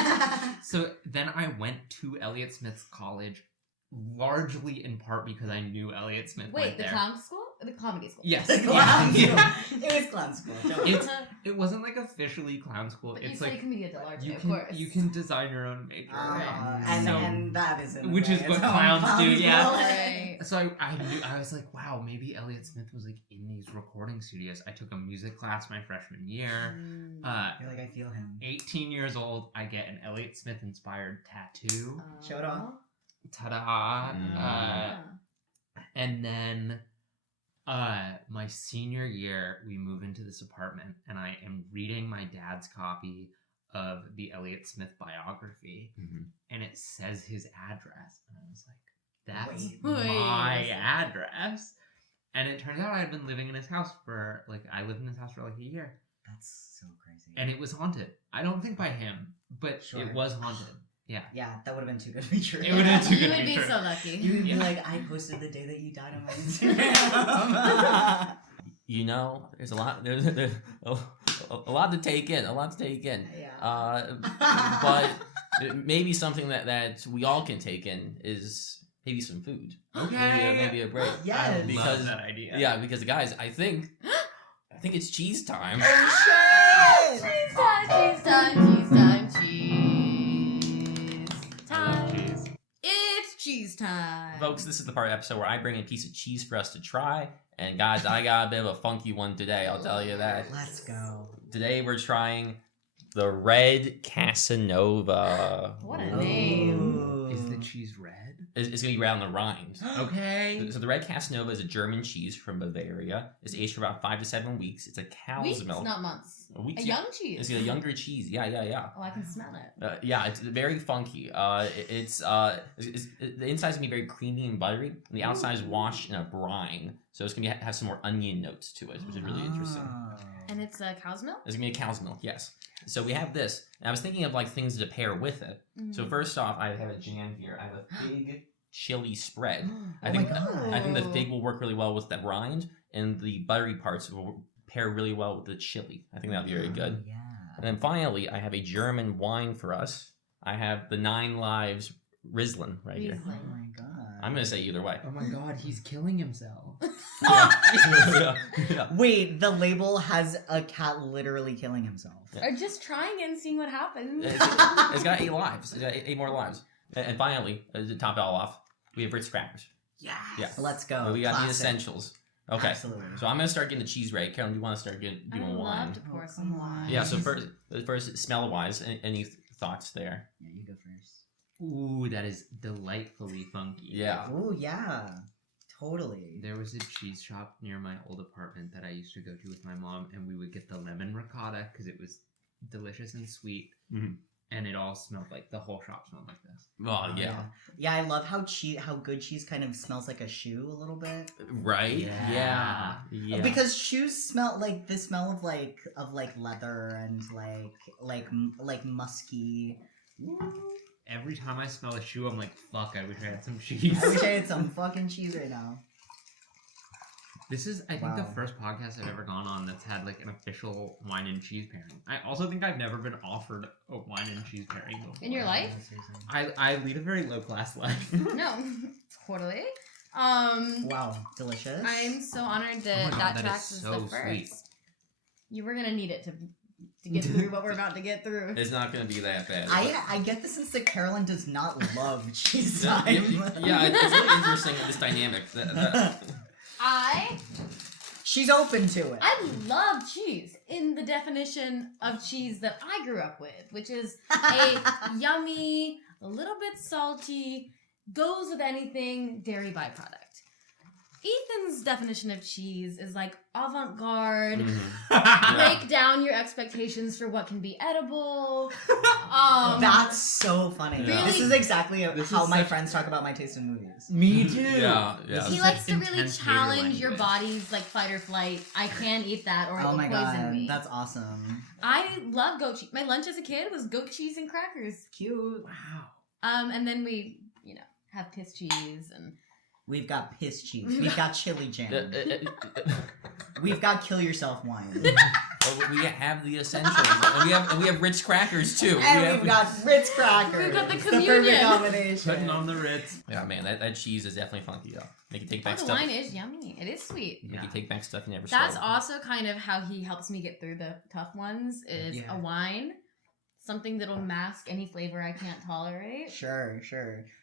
then I went to Elliot Smith's college, largely in part because I knew Elliot Smith Wait, went the there. clown school? Or the comedy school? Yes. The clown Yeah. school. It was clown school. Totally. It's- It wasn't like officially clown school. But you It's study like commedia dell'arte, you of can course. you can design your own major. and that is in a Which way is its what own clowns clown do, yeah. school. Right. So I was like, wow, maybe Elliot Smith was like in these recording studios. I took a music class my freshman year. Mm. I feel like I feel him. 18 years old, I get an Elliot Smith inspired tattoo. Show it off. Ta-da! Ah. And then my senior year, we move into this apartment, and I am reading my dad's copy of the Elliot Smith biography, and it says his address. And I was like, that's Wait. my Wait. address. And it turns out I had been living in his house for, I lived in his house for like a year. That's so crazy. And it was haunted. I don't think by him, but Sure. it was haunted. Yeah. Yeah, that would have been too good to be true. It would have been too You good to would be be true. so lucky. You would be Yeah. like, I posted the day that you died on my Instagram. You know, there's a lot. There's a lot to take in. A lot to take in. Yeah. But maybe something that we all can take in is maybe some food. Okay. Maybe a break. Yes. I Because- love that idea. Yeah, because guys, I think it's cheese time. Oh, shit! Cheese time, cheese time, cheese time, cheese time. Cheese. It's cheese time. Folks, this is the part of the episode where I bring a piece of cheese for us to try. And guys, I got a bit of a funky one today, I'll tell you that. Let's go. Today we're trying the Red Casanova. What a name. Is the cheese red? It's going to be red on the rind. Okay. So the Red Casanova is a German cheese from Bavaria. It's aged for about 5 to 7 weeks. It's a cow's Weeks, milk. not months. Weeks, A yeah. young cheese. It's a younger cheese. Yeah. Oh, I can smell it. Yeah, it's very funky. It's the inside's gonna be very creamy and buttery, and the outside is washed in a brine. So it's gonna have some more onion notes to it, which is really interesting. Oh. And it's cow's milk? It's gonna be a cow's milk, yes. So we have this, and I was thinking of things to pair with it. So first off, I have a jam here. I have a fig chili spread. Oh my God. I think the fig will work really well with that rind, and the buttery parts will pair really well with the chili. I think that'll be very good. Yeah. And then finally, I have a German wine for us. I have the 9 Lives Riesling right here. Oh my God. I'm gonna say either way. Oh my god, he's killing himself. Yeah. Wait, the label has a cat literally killing himself. Or just trying and seeing what happens. It's got 8 lives. It's got 8 more lives. And finally, to top it all off, we have Ritz crackers. Yes. Yeah. Let's go. We got the Classic. essentials. Okay. Absolutely. So I'm gonna start getting the cheese ready. Carolyn, do you want to start doing I would wine? love to pour Oh, some come on. wine. Yeah. So first, smell-wise, any thoughts there? Yeah, you go first. Ooh, that is delightfully funky. Yeah. Oh yeah, totally. There was a cheese shop near my old apartment that I used to go to with my mom, and we would get the lemon ricotta because it was delicious and sweet, Mhm. and it all smelled like the whole shop smelled like this. Oh yeah. Yeah, I love how good cheese kind of smells like a shoe a little bit. Right. Yeah. Yeah. Because shoes smell like the smell of leather and like musky. Every time I smell a shoe, I'm like, fuck, I wish I had some cheese. I wish I had some fucking cheese right now. This is, I think, the Wow. first podcast I've ever gone on that's had like an official wine and cheese pairing. I also think I've never been offered a wine and cheese pairing before. In your life? I lead a very low class life. No, totally. Wow, delicious. I'm so honored Oh that my God, that that tracks is is so the first. sweet. You were gonna need it to get through what we're about to get through. It's not gonna be that bad. I get the sense that Carolyn does not love cheese Yeah, time. it's really interesting this dynamic. She's open to it. I love cheese in the definition of cheese that I grew up with, which is a yummy, a little bit salty, goes with anything dairy byproduct. Eythen's definition of cheese is like avant-garde, break down your expectations for what can be edible. That's so funny. Yeah. This is exactly This how is my such- friends talk about my taste in movies. Me too. Yeah, yeah. This He is likes such to really intense hater challenge your language. body's like fight or flight. I can't eat that or it Oh will my poison god, me. that's awesome. I love goat cheese. My lunch as a kid was goat cheese and crackers. Cute. Wow. And then we, have piss cheese and We've got piss cheese. We've got chili jam. Well, We've got kill yourself wine. we have the essentials, and we have Ritz crackers too. And we've got Ritz crackers. We've got the It's perfect communion. combination. Putting on the Ritz. Yeah, man, that cheese is definitely funky though. Make you take oh, back the stuff. wine is yummy. It is sweet. Make you take back stuff you never. That's sold. also kind of how he helps me get through the tough ones is Yeah. a wine, something that'll mask any flavor I can't tolerate. Sure.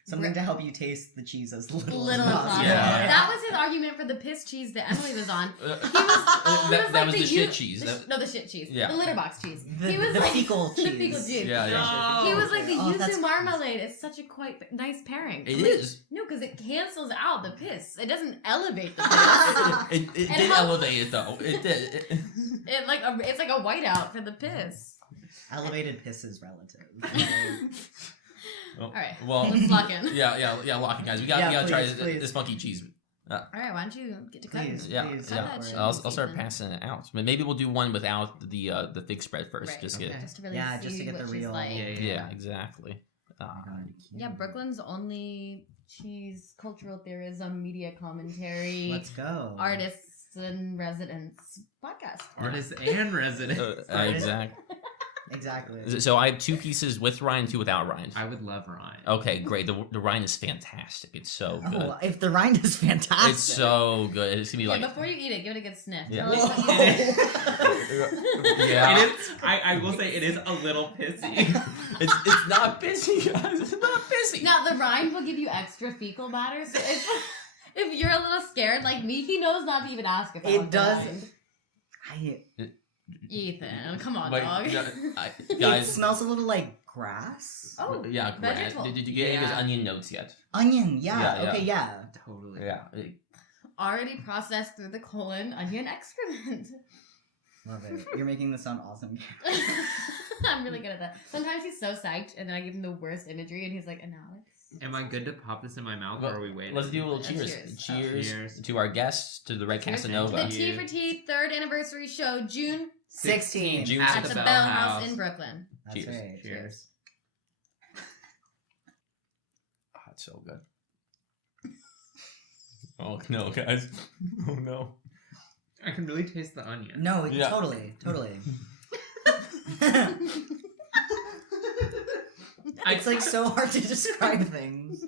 Something to help you taste the cheese as little as Little as possible. possible. Yeah. That was his argument for the piss cheese that Emily was on. He was that like was the shit cheese. the shit cheese. Yeah. The litter box cheese. The, He was the like, fecal cheese. The fecal cheese. Yeah, yeah. He was like the Oh, that's yuzu marmalade. It's such a quite nice pairing. It is. No, because it cancels out the piss. It doesn't elevate the piss. It did And how- elevate it though. It did. It's like a whiteout for the piss. Elevated piss is relative. Well, All right. Well, Let's lock in. yeah, locking guys. We Yeah, gotta try please. this funky cheese. All right, why don't you get to cutting? Please, Yeah, please. yeah. Cut that shit. I'll start passing it out. But maybe we'll do one without the fig spread first. Right. Just to get. Okay. Just to really Yeah, see just to get what the she's real- like. Yeah, exactly. Yeah, Brooklyn's only cheese cultural theorism media commentary Let's go. artists and residents podcast. Artists and residents. Exactly. So I have 2 pieces with rind, 2 without rind. I would love rind. Okay, great. The rind is fantastic. It's so good. Oh, if the rind is fantastic. It's so good. It's gonna be Yeah, like. before you eat it, give it a good sniff. Yeah. Tell us what you Whoa. Yeah. It is. I will say it is a little pissy. It's not busy, guys. It's not busy. Now the rind will give you extra fecal matter, so if you're a little scared like me, he knows not to even ask if I It want the does. rind. Ethan, come on, Wait, dog. It guys. smells a little like grass. Oh, Yeah, vegetable. Did you get any of those Yeah. onion notes yet? Onion, yeah. Yeah, Okay, yeah. Totally. Yeah. already processed through the colon onion excrement. Love it. You're making this sound awesome. I'm really good at that. Sometimes he's so psyched, and then I give him the worst imagery, and he's like, "And Alex." Am I good to pop this in my mouth, or are we waiting? Let's do a little cheers. Cheers. Cheers to our guests, to the Red Cheers. Casanova. The Tea for Tea 3rd anniversary show, June 16. June at the the Bell Bell House House. in Brooklyn. That's Cheers. right. Cheers. Oh, it's so good. Oh no, guys! Oh no! I can really taste the onion. No, Yeah. totally. It's like so hard to describe things.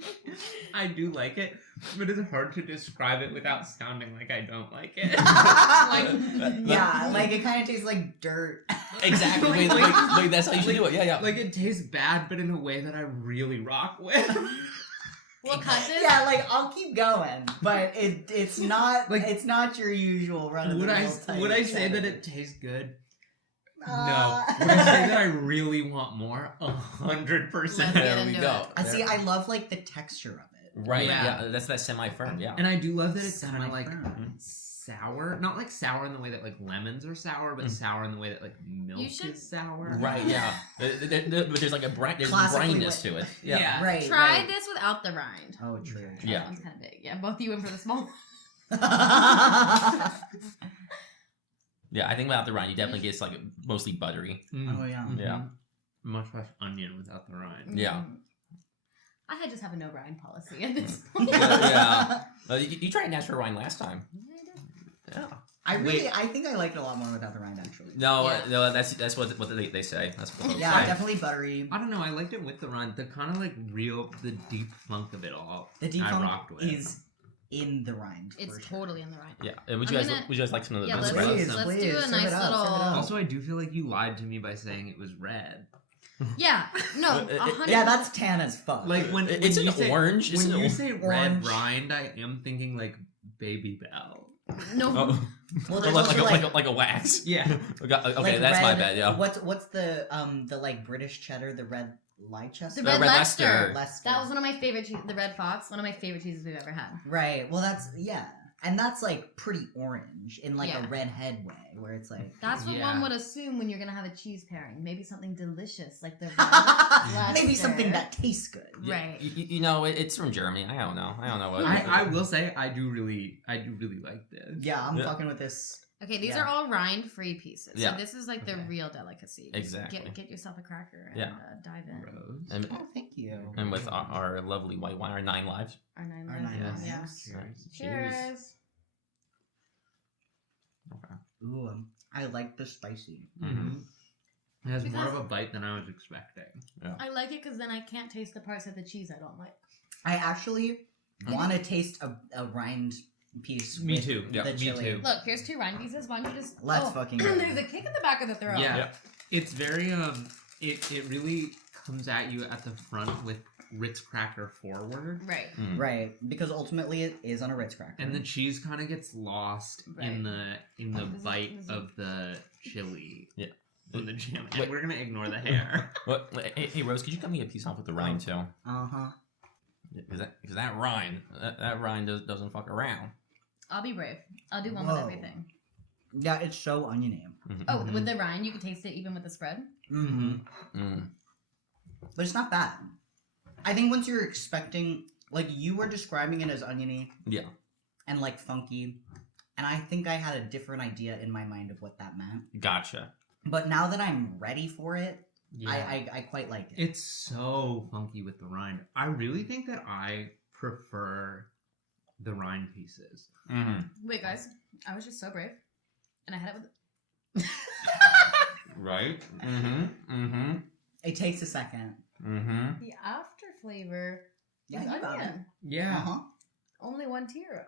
I do like it, but it's hard to describe it without sounding like I don't like it. Yeah, like it kind of tastes like dirt. Exactly. Wait, that's how you should do it. Yeah. Like it tastes bad, but in a way that I really rock with. What cut this? Yeah, like I'll keep going, but it's not Like- it's not your usual run of the Would I mill say that cheddar. it tastes good? Uh, No. Would I say that I really want more? 100%. Let's get There we into go. it. I see. I love like the texture of it. Right. Yeah. Yeah. That's that semi-firm. Yeah. And I do love that it's kind of like Semi-firm. sour. Not like sour in the way that like lemons are sour, but sour in the way that like milk should- is sour. Right. Yeah. But there's like there's Classically brininess to it. Yeah. Yeah. Right. Try right. this without the rind. Oh, true. Yeah. That one's kind of big. Yeah, both you went for the small. Yeah. I think without the rind, you definitely get like mostly buttery. Oh, yeah. Yeah. Much less onion without the rind. Yeah. I just have a no rind policy at this point. Yeah. You tried natural rind last time. Yeah. I think I like it a lot more without the rind actually. No, Yeah. no, that's what they say. That's what they Yeah, say. definitely buttery. I don't know. I liked it with the rind. The kind of like the deep funk of it all. The deep I funk rocked with. is in the rind. It's for sure. totally in the rind. Yeah. And would I'm you guys gonna- would you guys like some of the Yeah, let's, spread? Please, let's please, do a serve nice it up, serve it little. up. Also, I do feel like you lied to me by saying it was red. Yeah, no, It- it- 100. Yeah, that's tan as fuck. Like when It's when an you say, orange. It's When an you or- say red orange. rind, I am thinking like Baby Bell. no. Oh. well, Oh, there's like, also like a wax. Yeah. Okay, like that's my red- bad. Yeah. What's the like British cheddar, the red Leicester? The red Red Leicester. Leicester. That was one of my favorite cheeses. The Red Fox, one of my favorite cheeses we've ever had. Right. Well, that's and that's like pretty orange in like Yeah. a redhead way, where it's like That's what Yeah. one would assume when you're gonna have a cheese pairing. Maybe something delicious like the Red maybe Leicester. something that tastes good. Right. You know, it's from Germany. I don't know. What. I will say I do really like this. Yeah, I'm Yeah. fucking with this. Okay, these Yeah. are all rind-free pieces. Yeah. So this is like the Okay. real delicacy. Just Exactly. Get yourself a cracker and Yeah. dive in. Rose. And, Oh, thank you. and with our lovely white wine, our 9 lives. Our nine Our lives. nine Yeah. lives. Cheers. Cheers. Okay. Ooh, I like the spicy. Mm-hmm. It has more Because- of a bite than I was expecting. I like it because then I can't taste the parts of the cheese I don't like. I actually want to taste a rind piece. Me with too. Yeah. The Me chili. too. Look, here's 2 rind pieces. Why don't you just... Let's fucking go. There's a kick in the back of the throat. Yeah. Yeah. It's very it really comes at you at the front with Ritz cracker forward. Right. Mm. Right, because ultimately it is on a Ritz cracker. And the cheese kind of gets lost in Right. the This is- bite this is- of the chili. Yeah. From the jam. Wait. And we're gonna ignore the hair. What? Hey, Rose, could you cut me a piece off with the rind too? Uh-huh. Because that rind, that rind doesn't fuck around. I'll be brave. I'll do one with Whoa. everything. Yeah, it's so oniony. Mhm. Oh, with the rind, you can taste it even with the spread. Mm-hmm. Mm. But it's not bad. I think once you're expecting, like, you were describing it as oniony Yeah. and, like, funky. And I think I had a different idea in my mind of what that meant. Gotcha. But now that I'm ready for it, Yeah. I quite like it. It's so funky with the rind. I really think that I prefer the rind pieces. Mm-hmm. Wait, guys. I was just so brave. And I had it with... Right. Mm-hmm. Mm-hmm. It takes a second. Mm-hmm. The after flavor Yeah, is you got it. onion. Yeah. Uh-huh. Only 1 tier.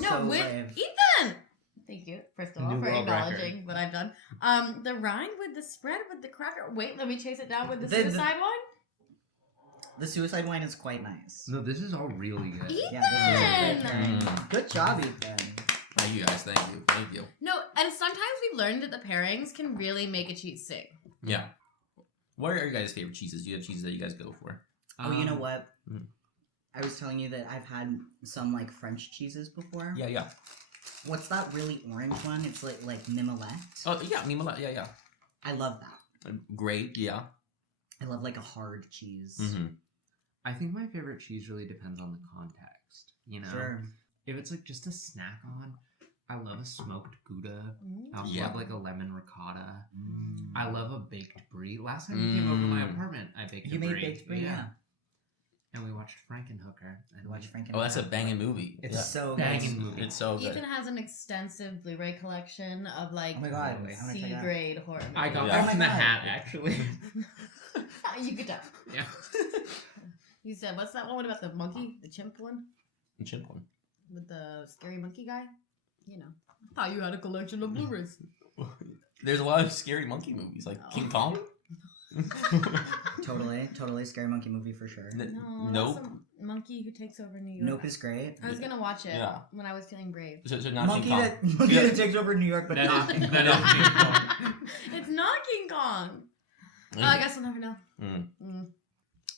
No, So with brave. Ethan. Thank you, first of all, New for world acknowledging what I've done. The rind with the spread with the cracker. Wait, let me chase it down with the The- suicide one. The suicide wine is quite nice. No, this is all really good. Ethan. Yeah, this is a great pairing. Mm. Good job, Ethan. Thank you guys. Thank you. No, and sometimes we've learned that the pairings can really make a cheese sing. Yeah. What are your guys' favorite cheeses? Do you have cheeses that you guys go for? Oh, you know what? Mm. I was telling you that I've had some, like, French cheeses before. Yeah. What's that really orange one? It's like mimolette. Oh, yeah. Mimolette. Yeah. I love that. Great. Yeah. I love, like, a hard cheese. Mm-hmm. I think my favorite cheese really depends on the context. You know? Sure. If it's like just a snack on, I love a smoked Gouda. I also Yeah. love like a lemon ricotta. Mm. I love a baked brie. Last time you came over to my apartment, I baked You a made brie. baked brie, yeah. And we watched Frankenhooker. And Watch Frank. Oh, that's a banging movie. It's Yeah. so Banging good. movie. It's so good. Ethan has an extensive Blu-ray collection of like Oh my god, Totally. I'm gonna check it out. C-grade horror movies. I got Yeah. that Oh from my the God. hat, actually. You could tell. Yeah. You said, what's that one about the monkey, the chimp one, Chimp one. with the scary monkey guy? You know, I thought you had a collection of Blu-rays. There's a lot of scary monkey movies, like King Kong. Totally scary monkey movie for sure. No, Nope. that's a monkey who takes over New York. Nope is great. I was gonna watch it Yeah. when I was feeling brave. So not Monkey King Kong. monkey Yeah. that takes over New York, but That not is- King that Kong. is King Kong. It's not King Kong. Oh, I guess we'll never know. Mm.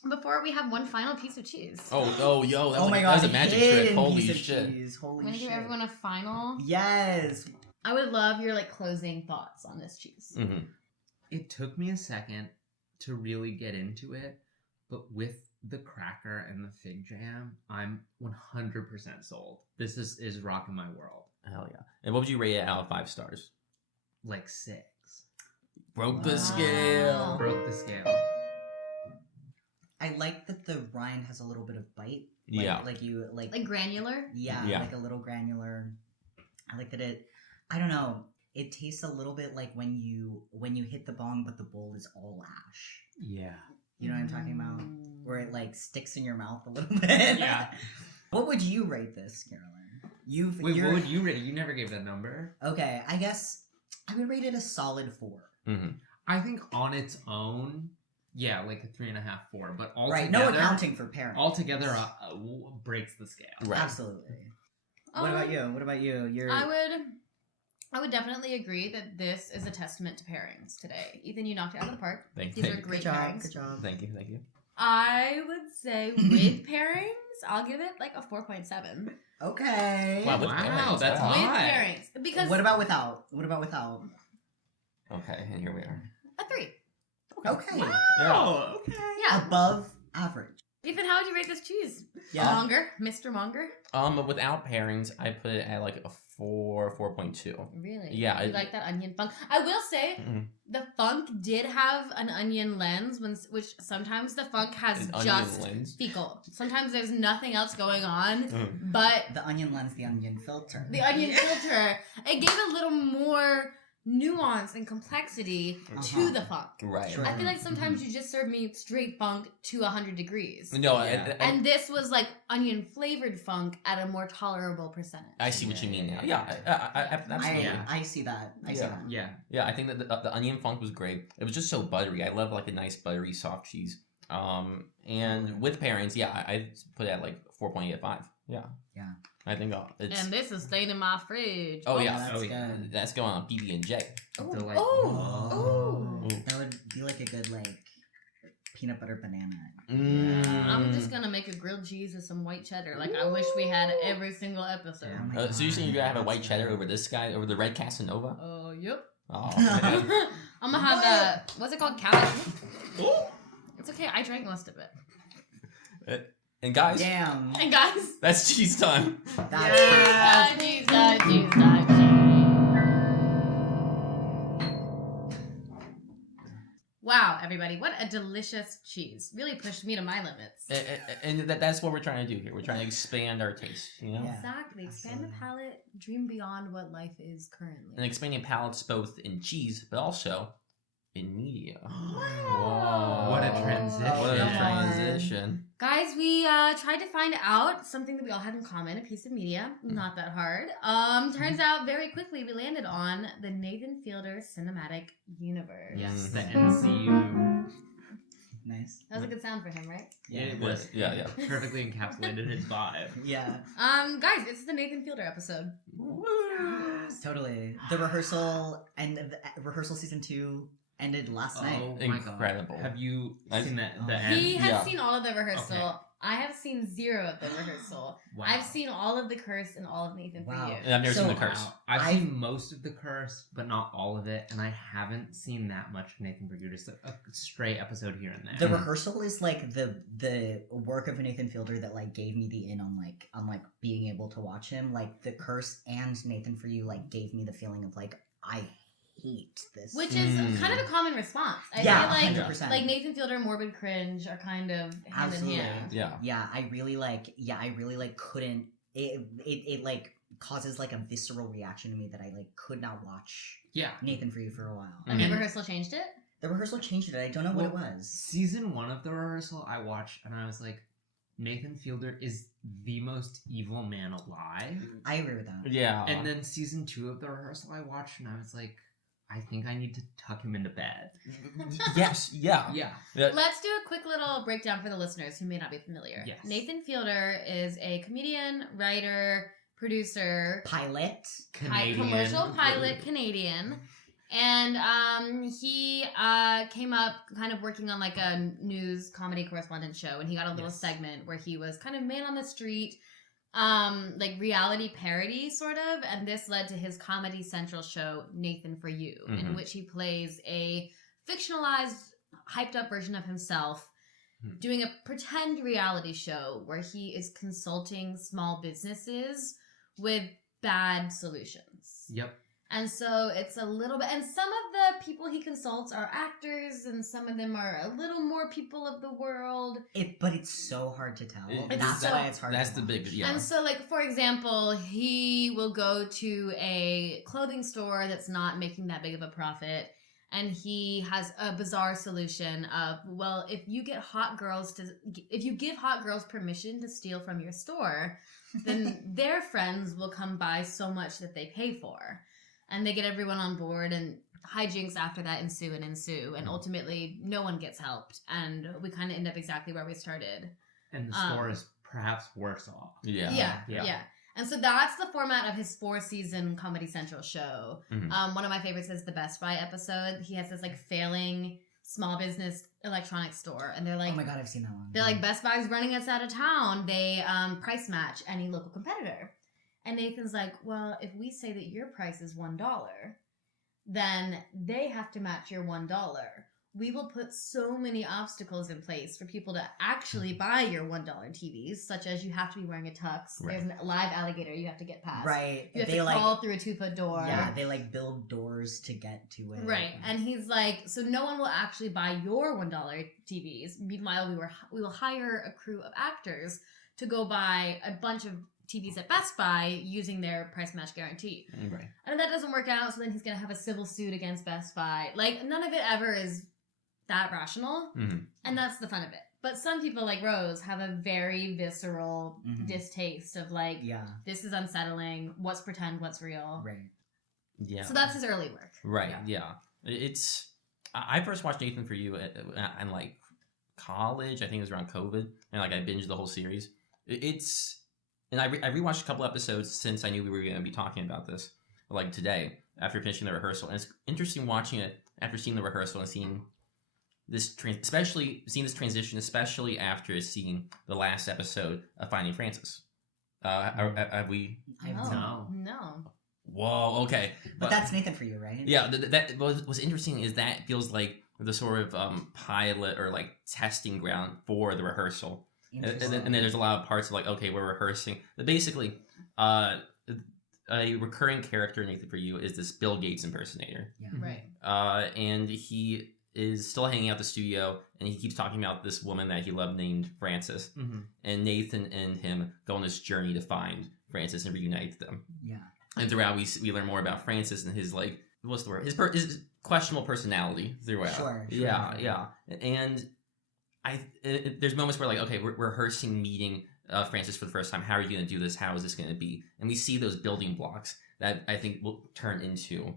Before we have one final piece of cheese. Yo, that Oh was, my that god, was a magic trick. hidden Holy piece of shit. cheese. I'm Holy gonna shit. give everyone a final. Yes. I would love your like closing thoughts on this cheese. Mm-hmm. It took me a second to really get into it, but with the cracker and the fig jam, I'm 100% sold. This is rocking my world. Hell yeah. And what would you rate it out of 5 stars? Like 6. Broke the Wow. scale. Broke the scale. I like that the rind has a little bit of bite. Yeah. Like you like. Like granular. Yeah, Yeah. like a little granular. I like that it. I don't know. It tastes a little bit like when you hit the bong, but the bowl is all ash. Yeah. You know what I'm talking about? Mm. Where it like sticks in your mouth a little bit. Yeah. What would you rate this, Carolyn? Wait, you're- what would you rate it? You never gave that number. Okay, I guess I would rate it a solid 4. Mm-hmm. I think on its own, yeah, like a 3.5, 4. But altogether, Right, no accounting for parents. altogether breaks the scale. Right. Absolutely. What about you? What about you? You're. I would definitely agree that this is a testament to pairings today. Ethan, you knocked it out of the park. Thank These you. are great Good job. pairings. Good job. Thank you. Thank you. I would say with pairings, I'll give it like a 4.7. Okay. Wow, with Wow, pairings, that's wow. With high. pairings. Because What about without? What about without? Okay, and here we are. a 3. Okay. Oh, okay. Yeah. Above average. Ethan, how would you rate this cheese? Yeah. Monger, Mr. Monger. Without pairings, I put it at like a 4.2. Really? Yeah, You I- like that onion funk? I will say Mhm. the funk did have an onion lens, which sometimes the funk has An onion just lens. fecal. Sometimes there's nothing else going on, Mhm. but The onion lens, the onion filter. the onion filter, it gave a little more nuance and complexity to Uh-huh. the funk. Right. Sure. I feel like sometimes you just serve me straight funk to 100 degrees. No, Yeah. And this was like onion flavored funk at a more tolerable percentage. I see what you mean now. Yeah, I absolutely. Yeah. I see that. I see Yeah. that. Yeah. Yeah, I think that the onion funk was great. It was just so buttery. I love like a nice buttery soft cheese. And with pairings, yeah, I put it at like 4.85. Yeah. Yeah. I think it's. And this is staying in my fridge. Oh, yeah. that's Oh, good. yeah. That's going on PB&J. Oh, Delightful. oh, Ooh. That would be like a good like peanut butter banana. I'm just gonna make a grilled cheese with some white cheddar. Like I wish we had every single episode. Oh my So you're saying you're gonna have a God, white that's cheddar good. over this guy, over the red Casanova? Oh, yep. Oh, I'm man. gonna have the what's it called? Cabbage. It's okay. I drank most of it. And guys, Damn. And guys, that's cheese time. That's cheese, cheese. Wow, everybody, what a delicious cheese. Really pushed me to my limits. And that's what we're trying to do here. We're trying to expand our taste, you know? Yeah. Exactly. Expand the Absolutely. palate, dream beyond what life is currently. And expanding palates both in cheese, but also in media. Wow. What a transition. What a Come on. transition. Guys, we tried to find out something that we all had in common, a piece of media. Not that hard. Turns out very quickly we landed on the Nathan Fielder Cinematic Universe. Yes, the NCU. nice. That was a good sound for him, right? Yeah. It was. Yeah. Perfectly encapsulated his vibe. Yeah. Guys, it's the Nathan Fielder episode. Totally. The rehearsal and the rehearsal season 2 ended last night. Oh my Incredible. god. Have you I've- seen the Oh. end? He has Yeah. seen all of the rehearsal. Okay. I have seen 0 of the rehearsal. Wow. I've seen all of the curse and all of Nathan Wow. for you. And I've never So- seen the curse. Wow. I've seen most of the curse, but not all of it, and I haven't seen that much of Nathan Berger. Just a stray episode here and The there. rehearsal is like the work of Nathan Fielder that like gave me the in on like being able to watch him. Like the curse and Nathan for You like gave me the feeling of like I hate this. Which is kind of a common response. I Yeah, feel 100%. like Nathan Fielder and morbid cringe are kind of hand Absolutely. in hand. Yeah. Yeah, I really like couldn't it like causes like a visceral reaction to me that I like could not watch Yeah. Nathan for You for a while. And the rehearsal changed it? The rehearsal changed it. I don't know what it was. Season 1 of the rehearsal I watched and I was like, Nathan Fielder is the most evil man alive. I agree with that. Yeah. And then season 2 of the rehearsal I watched and I was like, I think I need to tuck him into bed. Yes. Yeah. Yeah. Let's do a quick little breakdown for the listeners who may not be familiar. Yes. Nathan Fielder is a comedian, writer, producer, Pilot. commercial pilot, Canadian. And he came up kind of working on like a news comedy correspondent show, and he got a little segment where he was kind of man on the street, like reality parody sort of, and this led to his Comedy Central show Nathan for You, in which he plays a fictionalized, hyped up version of himself doing a pretend reality show where he is consulting small businesses with bad solutions. Yep. And so it's a little bit, and some of the people he consults are actors, and some of them are a little more people of the world. But it's so hard to tell. That's why it's hard. That's to the big, watch. yeah. And so, like, for example, he will go to a clothing store that's not making that big of a profit, and he has a bizarre solution of, well, if you give hot girls permission to steal from your store, then their friends will come buy so much that they pay for. And they get everyone on board, and hijinks after that ensue, and ultimately no one gets helped, and we kind of end up exactly where we started. And the store is perhaps worse off. Yeah. And so that's the format of his 4-season Comedy Central show. One of my favorites is the Best Buy episode. He has this like failing small business electronics store, and they're like, oh my god, I've seen that one. They're like, Best Buy's running us out of town. They price match any local competitor. And Nathan's like, well, if we say that your price is $1, then they have to match your $1. We will put so many obstacles in place for people to actually buy your $1 TVs, such as you have to be wearing a tux. Right. There's a live alligator you have to get past. Right. You have to crawl through a 2-foot door. Yeah, they like build doors to get to it. Right. And he's like, so no one will actually buy your $1 TVs. Meanwhile, we will hire a crew of actors to go buy a bunch of TVs at Best Buy using their price match guarantee. Right. And that doesn't work out, so then he's going to have a civil suit against Best Buy. Like, none of it ever is that rational, and that's the fun of it. But some people, like Rose, have a very visceral distaste of, like, this is unsettling, what's pretend, what's real. Right. Yeah. So that's his early work. Right, yeah. It's... I first watched Nathan for You in, like, college. I think it was around COVID, and, like, I binged the whole series. It's... And I rewatched a couple episodes since I knew we were going to be talking about this, like today, after finishing the rehearsal. And it's interesting watching it after seeing the rehearsal and seeing this, especially especially after seeing the last episode of Finding Frances. Have we? No. Whoa, okay. But that's Nathan for You, right? Yeah, that what's interesting is that feels like the sort of pilot or like testing ground for the rehearsal. And then there's a lot of parts of like, okay, we're rehearsing. But basically, a recurring character in Nathan for You is this Bill Gates impersonator. Yeah. Right. And he is still hanging out the studio, and he keeps talking about this woman that he loved named Frances. And Nathan and him go on this journey to find Frances and reunite them. Yeah. And throughout, we learn more about Frances and his, like, what's the word? His questionable personality throughout. Sure. Yeah. And there's moments where, like, okay, we're rehearsing meeting Frances for the first time. How are you going to do this? How is this going to be? And we see those building blocks that I think will turn into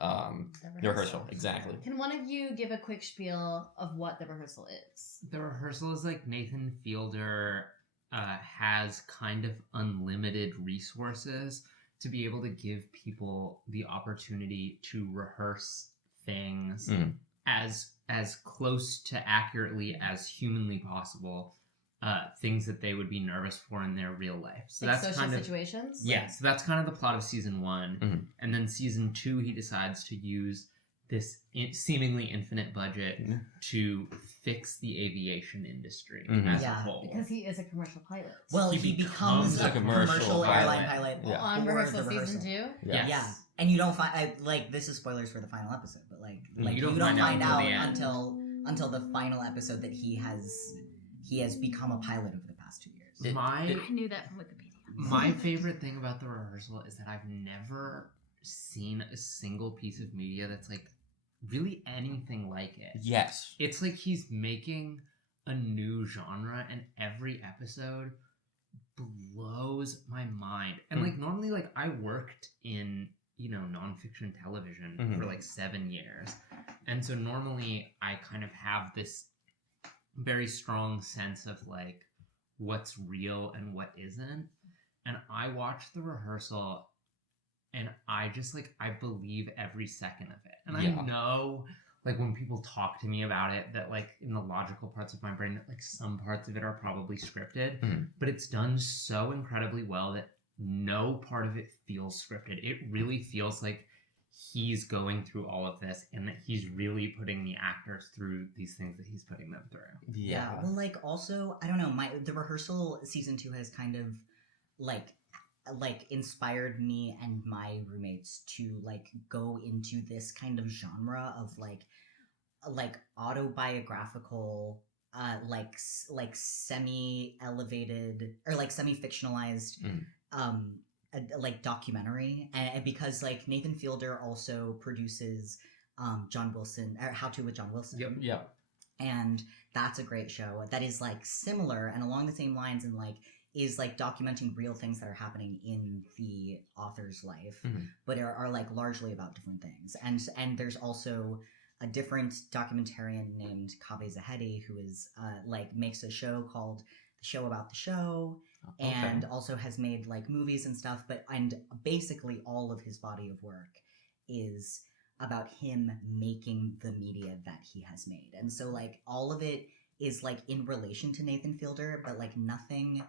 the rehearsal. Exactly. Can one of you give a quick spiel of what the rehearsal is? The rehearsal is like Nathan Fielder has kind of unlimited resources to be able to give people the opportunity to rehearse things as close to accurately as humanly possible, things that they would be nervous for in their real life. So like that's social kind of situations. Yeah, so that's kind of the plot of season 1, and then season 2 he decides to use this seemingly infinite budget to fix the aviation industry as a whole. Because he is a commercial pilot. Well, he becomes a commercial airline pilot on rehearsal season 2. Yes. Yeah. And you don't find like this is spoilers for the final episode, but like You you don't don't find find out out until the until the final episode that he has become a pilot over the past 2 years. I knew that from Wikipedia. My favorite thing about the rehearsal is that I've never seen a single piece of media that's like really anything like it. Yes. It's like he's making a new genre, and every episode blows my mind. And like normally, like I worked in nonfiction television for like 7 years, and so normally I kind of have this very strong sense of like what's real and what isn't. And I watched the rehearsal, and I just like I believe every second of it. And I know, like when people talk to me about it, that like in the logical parts of my brain, that like some parts of it are probably scripted, but it's done so incredibly well that no part of it feels scripted. It really feels like he's going through all of this, and that he's really putting the actors through these things that he's putting them through. Yeah. Well, like also, I don't know, the rehearsal season 2 has kind of like inspired me and my roommates to like go into this kind of genre of like autobiographical like semi elevated or like semi fictionalized like documentary, and because like Nathan Fielder also produces John Wilson or How to with John Wilson. Yep. And that's a great show that is like similar and along the same lines, and like is like documenting real things that are happening in the author's life, but are like largely about different things. And there's also a different documentarian named Kaveh Zahedi who is like makes a show called The Show About the Show, and also has made like movies and stuff. And basically all of his body of work is about him making the media that he has made. And so like all of it is like in relation to Nathan Fielder, but like nothing.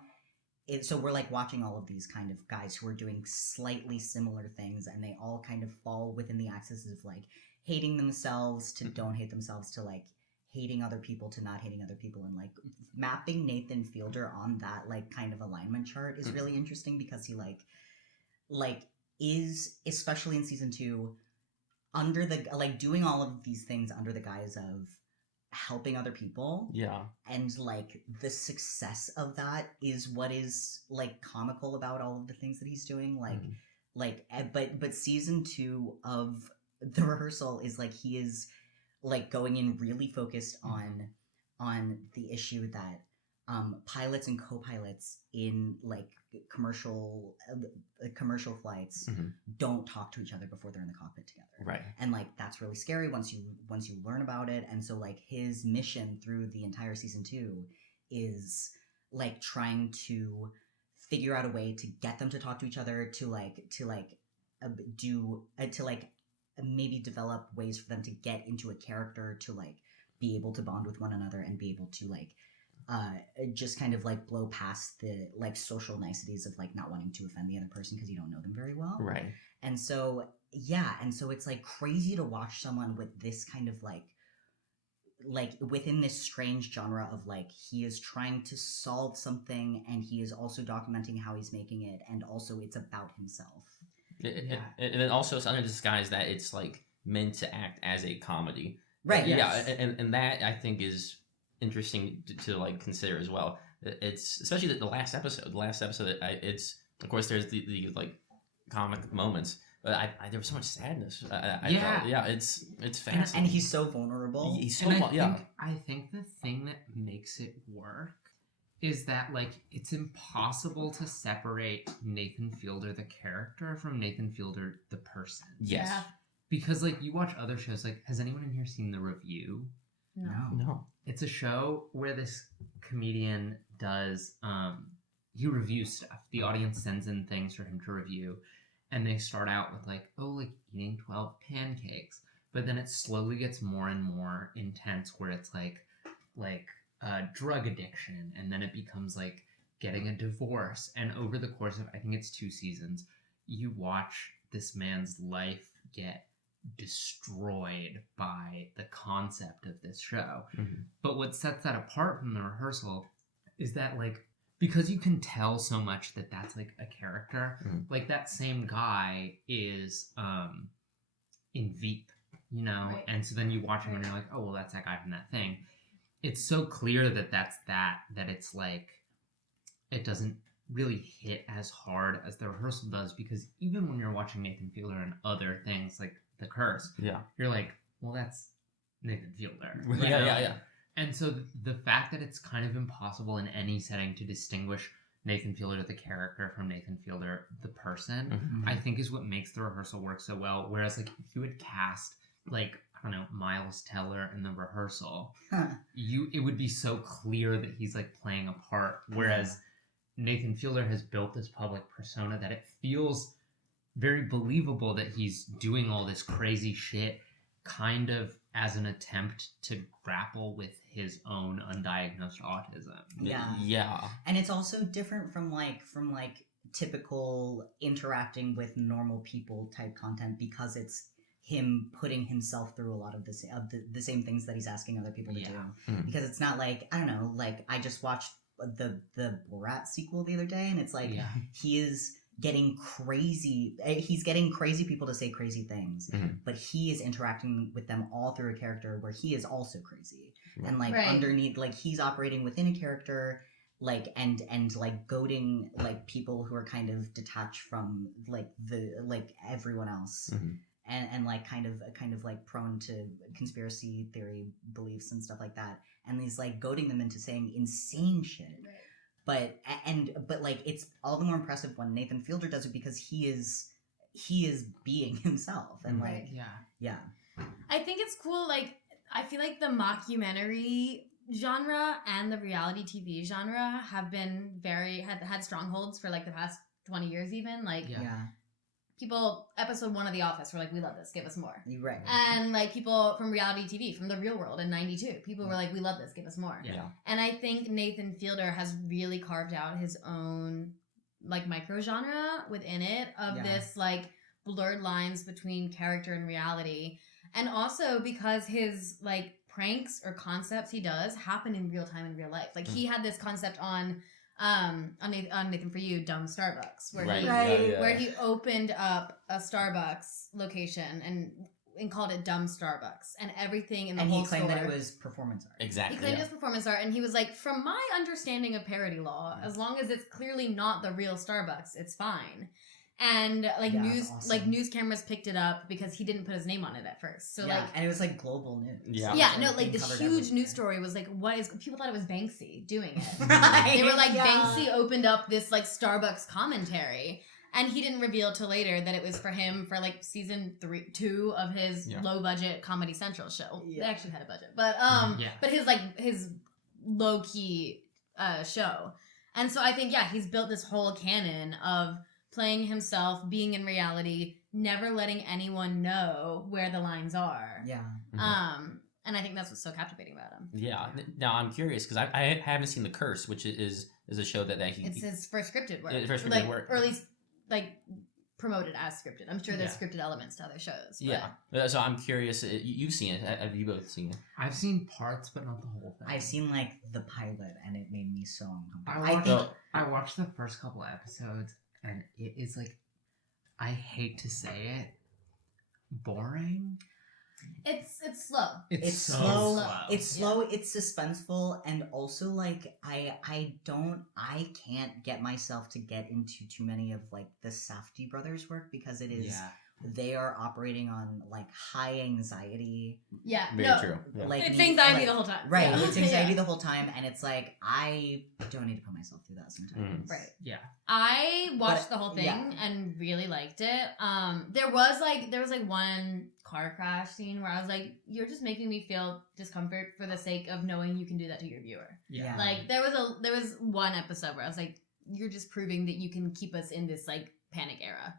So we're like watching all of these kind of guys who are doing slightly similar things, and they all kind of fall within the axis of like hating themselves to don't hate themselves, to like hating other people to not hating other people. And like mapping Nathan Fielder on that like kind of alignment chart is really interesting, because he like is, especially in season 2, under the like doing all of these things under the guise of helping other people. Yeah. And like the success of that is what is like comical about all of the things that he's doing. But season 2 of the rehearsal is like he is like going in really focused on the issue that pilots and co-pilots in like commercial flights don't talk to each other before they're in the cockpit together. Right. And like that's really scary once you learn about it. And so like his mission through the entire season 2 is like trying to figure out a way to get them to talk to each other, to maybe develop ways for them to get into a character, to like be able to bond with one another and be able to like just kind of like blow past the like social niceties of like not wanting to offend the other person because you don't know them very well. Right. And so it's like crazy to watch someone with this kind of like within this strange genre of like he is trying to solve something, and he is also documenting how he's making it, and also it's about himself. And then also it's under disguise that it's like meant to act as a comedy. Right. Yes. Yeah. And that I think is interesting to like consider as well. It's especially the last episode. It's of course there's the like comic moments, but there was so much sadness. It's fascinating. And he's so vulnerable. He's so I think the thing that makes it work is that like it's impossible to separate Nathan Fielder the character from Nathan Fielder the person. Yes. Yeah. Because like you watch other shows, like has anyone in here seen The Review? No. It's a show where this comedian does he reviews stuff. The audience sends in things for him to review, and they start out with like eating 12 pancakes, but then it slowly gets more and more intense, where it's like drug addiction, and then it becomes like getting a divorce. And over the course of I think it's 2 seasons, you watch this man's life get destroyed by the concept of this show. But what sets that apart from the rehearsal is that like because you can tell so much that that's like a character. Mhm. Like that same guy is in Veep, you know, Right. and so then you watch him and you're like, oh well, that's that guy from that thing. It's so clear that that's that it's like it doesn't really hit as hard as the rehearsal does, because even when you're watching Nathan Fielder and other things like The Curse, Yeah. you're like, well, that's Nathan Fielder. Yeah, you know? yeah. And so the fact that it's kind of impossible in any setting to distinguish Nathan Fielder the character from Nathan Fielder the person, Mhm. I think is what makes the rehearsal work so well. Whereas like if you would cast like, I don't know, Miles Teller in the rehearsal, it would be so clear that he's like playing a part. Whereas Nathan Fielder has built this public persona that it feels very believable that he's doing all this crazy shit kind of as an attempt to grapple with his own undiagnosed autism. Yeah. And it's also different from typical interacting with normal people type content, because it's him putting himself through a lot of the same things that he's asking other people to do. Mhm. Because it's not like, I don't know, like I just watched the Borat sequel the other day, and it's like he is getting crazy. He's getting crazy people to say crazy things, Mhm. but he is interacting with them all through a character where he is also crazy, Right. and like Right. underneath, like he's operating within a character, like and like goading like people who are kind of detached from like everyone else. Mhm. And like kind of like prone to conspiracy theory beliefs and stuff like that, and he's like goading them into saying insane shit. But like it's all the more impressive when Nathan Fielder does it, because he is being himself, and like yeah. I think it's cool. Like, I feel like the mockumentary genre and the reality TV genre have been had strongholds for like the past 20 years even. Like, people, episode 1 of The Office were like, we love this, give us more. You're right. And like people from reality TV, from The Real World in 92, people were like, we love this, give us more. Yeah. And I think Nathan Fielder has really carved out his own like micro genre within it of this like blurred lines between character and reality. And also because his like pranks or concepts he does happen in real time in real life. Like he had this concept on Nathan For You, Dumb Starbucks, where where he opened up a Starbucks location and called it Dumb Starbucks, and everything in the whole store. And he claimed that it was performance art. Exactly. He claimed it was performance art, and he was like, from my understanding of parody law, as long as it's clearly not the real Starbucks, it's fine. And like news cameras picked it up because he didn't put his name on it at first. So like, and it was like global news. This huge news story was like, people thought it was Banksy doing it. Right. They were like, Banksy opened up this like Starbucks commentary, and he didn't reveal till later that it was for him for like season 2 of his low budget Comedy Central show. They actually had a budget, but his low key show. And so I think he's built this whole canon of playing himself, being in reality, never letting anyone know where the lines are. Yeah. And I think that's what's so captivating about him. Yeah. Now I'm curious because I haven't seen The Curse, which is a show that he. It's his first scripted work. First scripted work, or at least like promoted as scripted. I'm sure there's scripted elements to other shows. But... Yeah. So I'm curious. You've seen it. Have you both seen it? I've seen parts, but not the whole thing. I've seen like the pilot, and it made me so uncomfortable. I watched the first couple episodes. And it is like, I hate to say it, boring. It's slow. It's so slow. It's slow. It's suspenseful, and also like I can't get myself to get into too many of like the Safdie brothers' work, because it is they are operating on like high anxiety. Yeah, very true. Yeah. Like it's anxiety the whole time. Right, it's anxiety the whole time, and it's like I don't need to put myself through that sometimes. Right. Yeah. I watched the whole thing and really liked it. There was one car crash scene where I was like, you're just making me feel discomfort for the sake of knowing you can do that to your viewer. Yeah. Like there was one episode where I was like, you're just proving that you can keep us in this like panic era.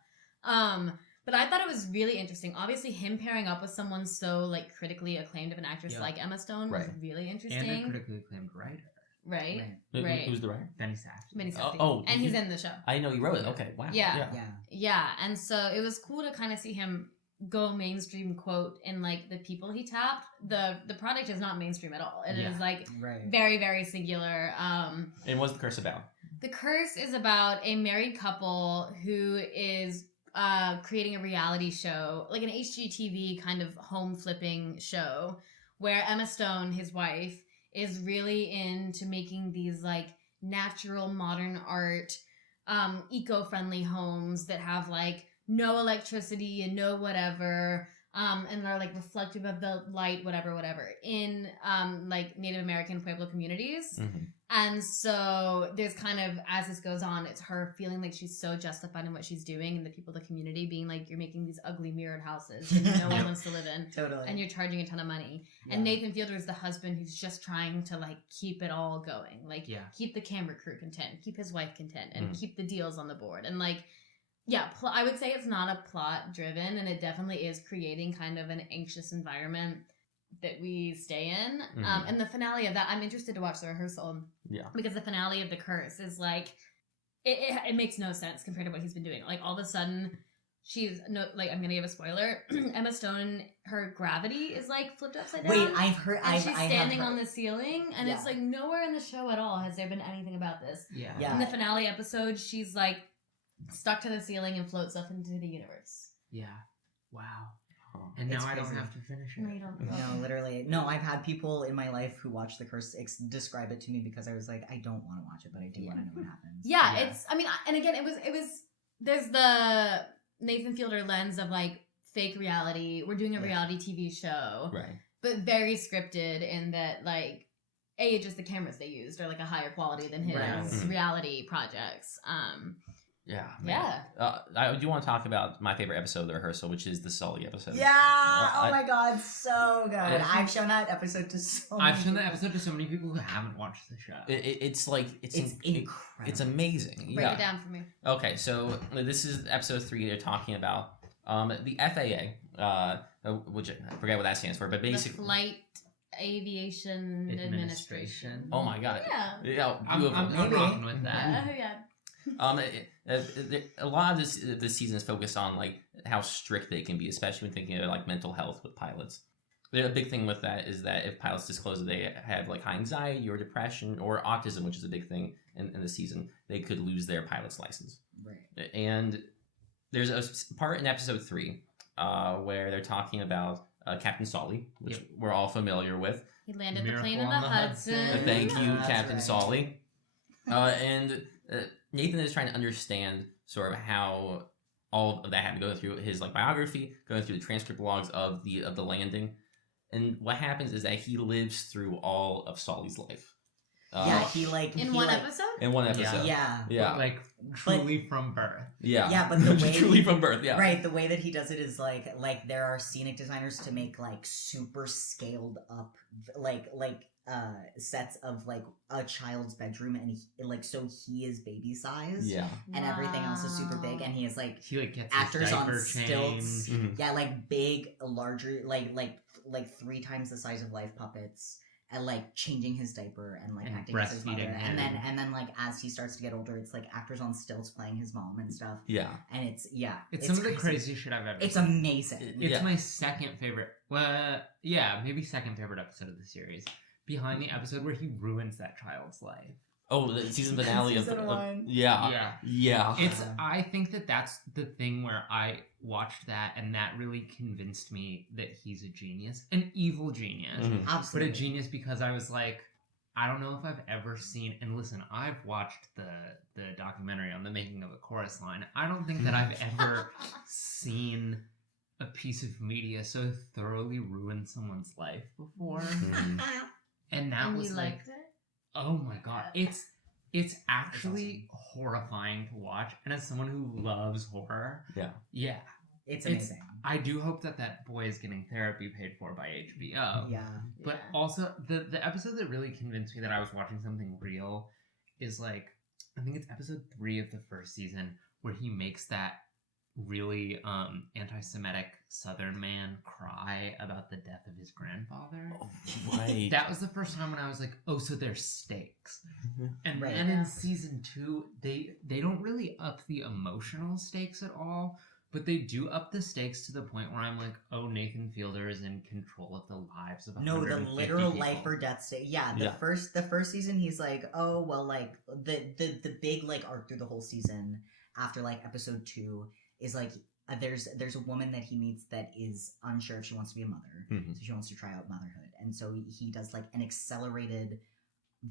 But I thought it was really interesting. Obviously, him pairing up with someone so like critically acclaimed of an actress like Emma Stone was really interesting. And a critically acclaimed writer. Right. Who's the writer? Benny Safdie. And he's in the show. I know he wrote it. Okay, wow. Yeah. And so it was cool to kind of see him go mainstream, quote, in like the people he tapped. The product is not mainstream at all. It is like very, very singular. And what's The Curse about? The Curse is about a married couple who is creating a reality show, like an HGTV kind of home flipping show, where Emma Stone, his wife, is really into making these like natural modern art, eco-friendly homes that have like no electricity and no whatever, and are like reflective of the light, whatever, in like Native American Pueblo communities. Mm-hmm. And so there's kind of, as this goes on, it's her feeling like she's so justified in what she's doing, and the people of the community being like, you're making these ugly mirrored houses that no one wants to live in. Totally. And you're charging a ton of money. Yeah. And Nathan Fielder is the husband who's just trying to like keep it all going. Like keep the camera crew content, keep his wife content, and keep the deals on the board. And like, yeah, I would say it's not a plot driven, and it definitely is creating kind of an anxious environment that we stay in. And the finale of that, I'm interested to watch the rehearsal. Yeah. Because the finale of The Curse is like, it makes no sense compared to what he's been doing. Like all of a sudden, she's no, like, I'm gonna give a spoiler. Emma Stone, her gravity is like flipped upside down. Wait, I've heard. And she's standing on the ceiling, and it's like nowhere in the show at all has there been anything about this. Yeah. In the finale episode, she's like stuck to the ceiling and floats up into the universe. Yeah. Wow. And now I don't have to finish it. No, you don't. No, literally. No, I've had people in my life who watch The Curse describe it to me because I was like, I don't want to watch it, but I do want to know what happens. Yeah, it's, I mean, and again, it was, there's the Nathan Fielder lens of like fake reality. We're doing a reality TV show. Right. But very scripted in that, like, just the cameras they used are like a higher quality than his reality projects. Yeah. Man. Yeah. I do want to talk about my favorite episode of The Rehearsal, which is the Sully episode. Yeah. Oh my God, so good. I've shown that episode to so many people who haven't watched the show. It's incredible. It's amazing. Break it down for me. Okay, so this is episode 3. They're talking about the FAA, which I forget what that stands for, but basically the Flight Aviation Administration. Oh my God. Yeah. I'm rocking with that. Yeah. A lot of this season is focused on like how strict they can be, especially when thinking of like mental health with pilots. A big thing with that is that if pilots disclose that they have like high anxiety or depression or autism, which is a big thing in the season, they could lose their pilot's license. Right. And there's a part in episode 3 where they're talking about Captain Solly, which we're all familiar with. He landed the plane in the Hudson. Thank you, Captain Solly. And Nathan is trying to understand sort of how all of that happened, going through his like biography, going through the transcript logs of the landing, and what happens is that he lives through all of Solly's life. In one episode. In one episode. Yeah. But, like truly from birth. Yeah. Yeah, but the way truly from birth. Yeah. Right. The way that he does it is like there are scenic designers to make like super scaled up sets of like a child's bedroom, and so he is baby size. Yeah. And everything else is super big, and he is like he gets actors on change. stilts. Yeah, like big, larger, like 3 times the size of life puppets. And like changing his diaper and like acting as his mother, and then like as he starts to get older, it's like actors on stilts playing his mom and stuff. Yeah, and it's some of the craziest shit I've ever. It's seen. Amazing. It's my second favorite. Well, maybe second favorite episode of the series, behind the episode where he ruins that child's life. Oh, the season finale of yeah. It's. I think that's the thing where I watched that, and that really convinced me that he's a genius, an evil genius, Absolutely. but a genius because I was like, I don't know if I've ever seen. And listen, I've watched the documentary on the making of a chorus line. I don't think that I've ever seen a piece of media so thoroughly ruin someone's life before, and that was like. Liked it? Oh my God. It's actually horrifying to watch. And as someone who loves horror, it's amazing. I do hope that boy is getting therapy paid for by HBO. Yeah. But also, the episode that really convinced me that I was watching something real is like, I think it's episode 3 of the first season, where he makes that really anti-Semitic Southern man cry about the death of his grandfather. Oh, right. That was the first time when I was like, oh, so there's stakes. And then in season 2, they don't really up the emotional stakes at all, But they do up the stakes to the point where I'm like, oh, Nathan Fielder is in control of the lives of 150 No, the literal people. life or death state. Yeah, the first season, he's like, oh well, like the big like arc through the whole season after like episode 2 is like there's a woman that he meets that is unsure if she wants to be a mother, so she wants to try out motherhood, and so he does like an accelerated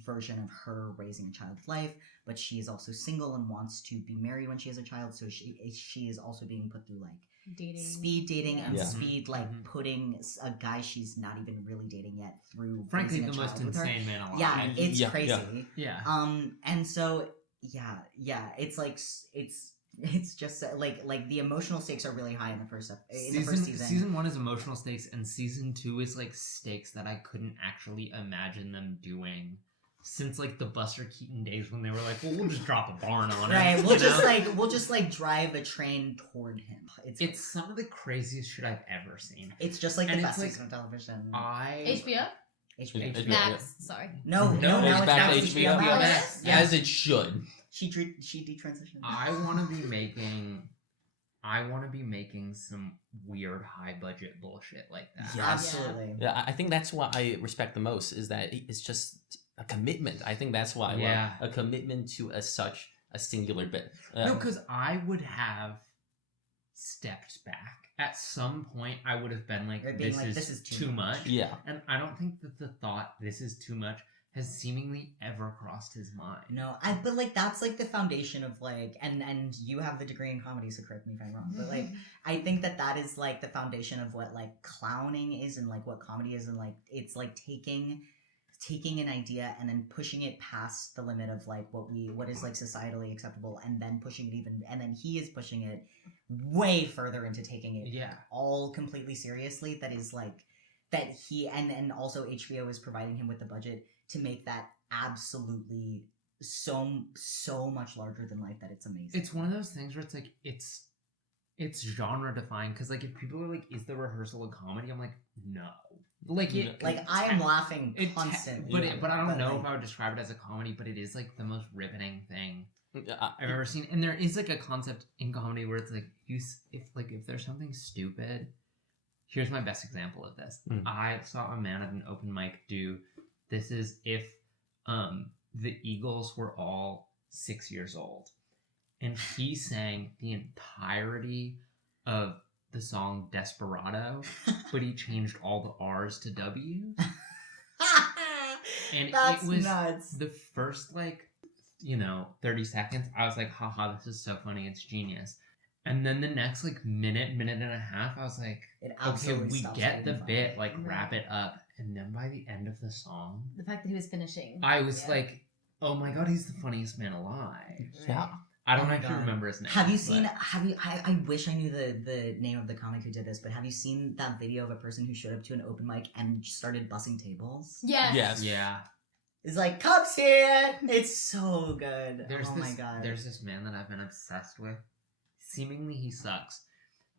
version of her raising a child's life, but she is also single and wants to be married when she has a child, so she is also being put through like speed dating and speed like putting a guy she's not even really dating yet through frankly raising a the most child with her. insane man alive. Yeah, it's crazy. Yeah. And so it's like it's just like the emotional stakes are really high in the first season. Season 1 is emotional stakes, and season 2 is like stakes that I couldn't actually imagine them doing since like the Buster Keaton days when they were like, well, we'll just drop a barn on it. Right, we'll just drive a train toward him. It's some of the craziest shit I've ever seen. It's just like the best like, season of television. HBO? Max, sorry. No, it's now back to it's HBO. Max. Yeah. As it should. She detransitioned. I want to be making some weird high budget bullshit like that. Yeah, absolutely. Yeah, I think that's what I respect the most is that it's just a commitment. I think that's why. Yeah. A commitment to such a singular bit. No, because I would have stepped back. At some point, I would have been like, this is too much. Yeah. And I don't think that the thought, this is too much, has seemingly ever crossed his mind. No, but like that's like the foundation of like, and you have the degree in comedy, so correct me if I'm wrong, but like I think that is like the foundation of what like clowning is and like what comedy is, and like it's like taking an idea and then pushing it past the limit of like what is like societally acceptable, and then pushing it even, and then he is pushing it way further into taking it all completely seriously. That is like that he and also HBO is providing him with the budget to make that absolutely so much larger than life that it's amazing. It's one of those things where it's like it's genre defying, because like if people are like, is the rehearsal a comedy? I'm like, no. Like I am laughing constantly. But I don't know if I would describe it as a comedy, but it is like the most riveting thing I've ever seen. And there is like a concept in comedy where it's like if there's something stupid. Here's my best example of this. I saw a man at an open mic do. This is if the Eagles were all 6 years old, and he sang the entirety of the song Desperado, but he changed all the R's to W's. And That's it was nuts. The first 30 seconds, I was like, haha, this is so funny, it's genius. And then the next minute and a half, I was like, okay, we get the bit, wrap it up. And then by the end of the song, the fact that he was finishing, I was like, oh my god, he's the funniest man alive. Yeah. I don't actually remember his name. Have you seen? I wish I knew the name of the comic who did this, but have you seen that video of a person who showed up to an open mic and started bussing tables? Yes. Yeah. It's like, Cup's here. It's so good. My god. There's this man that I've been obsessed with. Seemingly he sucks,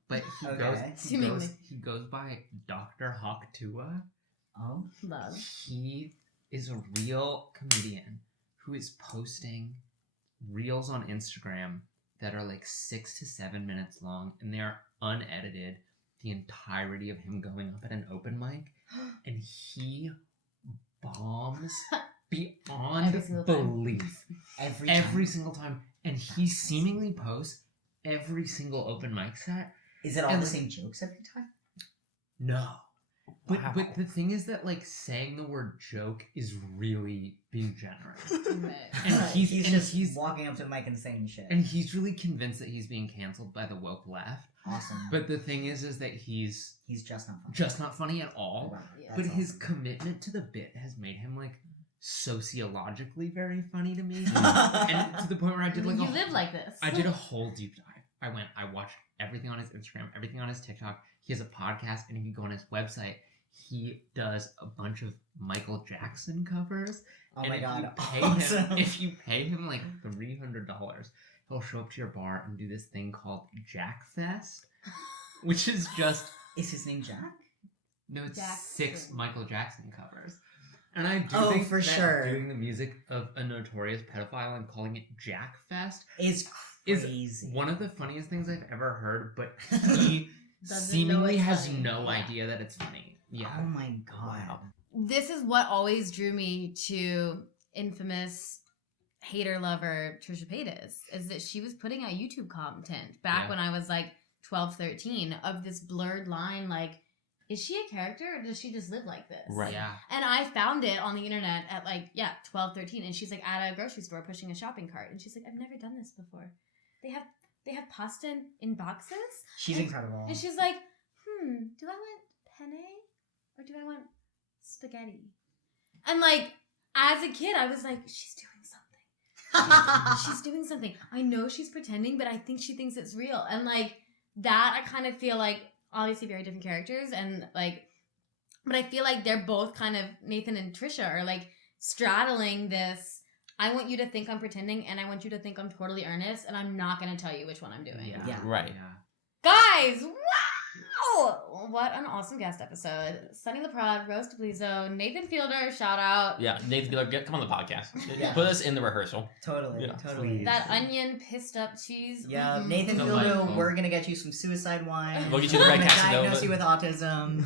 but he goes by Dr. Hawk Tua. Oh, love. He is a real comedian who is posting reels on Instagram that are 6 to 7 minutes long, and they are unedited, the entirety of him going up at an open mic, and he bombs beyond belief every single time. And he seemingly posts every single open mic set. Is it all the same jokes every time? No. But the thing is that saying the word joke is really being generous. And he's walking up to the mic and saying shit. And he's really convinced that he's being canceled by the woke left. Awesome. But the thing is that he's just not funny. Just not funny at all. Wow. Yeah, but his commitment to the bit has made him sociologically very funny to me. And to the point where I did you live like this. I did a whole deep dive. I watched everything on his Instagram, everything on his TikTok. He has a podcast, and if you go on his website, he does a bunch of Michael Jackson covers. Oh my god! If you pay him $300, he'll show up to your bar and do this thing called Jack Fest, which is just. Is his name Jack? No, it's Jackson. 6 Michael Jackson covers. And I do Oh, think for that sure. doing the music of a notorious pedophile and calling it Jack Fest is is crazy. one of the funniest things I've ever heard, but he Doesn't know seemingly it's has funny. no Yeah. idea that it's funny. Yeah. Oh my god. Wow. This is what always drew me to infamous hater lover Trisha Paytas, is that she was putting out YouTube content back Yeah. when I was like 12, 13 of this blurred line, like, is she a character or does she just live like this? Right. Yeah. And I found it on the internet at like, 12, 13. And she's like at a grocery store pushing a shopping cart. And she's like, I've never done this before. They have pasta in boxes? She's And- incredible. And she's like, do I want penne or do I want spaghetti? And like, as a kid, I was like, she's doing something. She's doing something. I know she's pretending, but I think she thinks it's real. And like, that I kind of feel like, obviously very different characters, and like, but I feel like they're both kind of, Nathan and Trisha are like straddling this, I want you to think I'm pretending and I want you to think I'm totally earnest, and I'm not going to tell you which one I'm doing. Yeah. Right. Yeah. Guys, wow! What an awesome guest episode. Sunny Laprade, Rose Tablizo, Nathan Fielder, shout out. Yeah, Nathan, come on the podcast. Yeah. Put us in the rehearsal. Totally, Yeah, totally. please. That onion pissed up cheese. Yeah, Mm-mm. Nathan Delightful. Fielder, we're gonna get you some suicide wine. We'll get you the Red We're gonna diagnose Casanova. you with autism.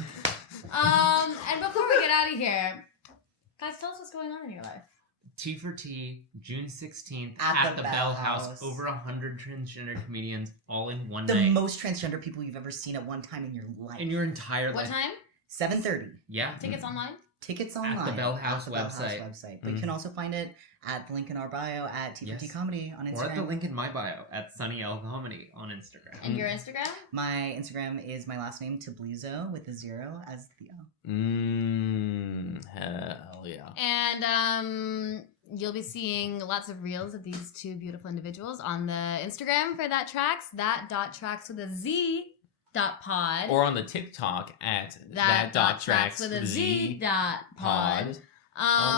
And before we get out of here, guys, tell us what's going on in your life. T for T, June 16th At at the the Bell Bell House. House. Over 100 transgender comedians all in one The night. most transgender people you've ever seen at one time in your life. in your entire What life. time? 7:30. Yeah. Tickets online? Tickets online. the Bell House At the Bell website. website. But you can also find it at the link in our bio at T4T Yes. Comedy on Or at the Instagram. link in my bio at Sunny L Comedy on Instagram. And your Instagram? My Instagram is my last name, Tablizo, with a 0 as the O. Hell yeah. And you'll be seeing lots of reels of these two beautiful individuals on the Instagram for That Tracks, that.tracks with a Z .pod. Or on the TikTok at that.tracks with a Z .pod.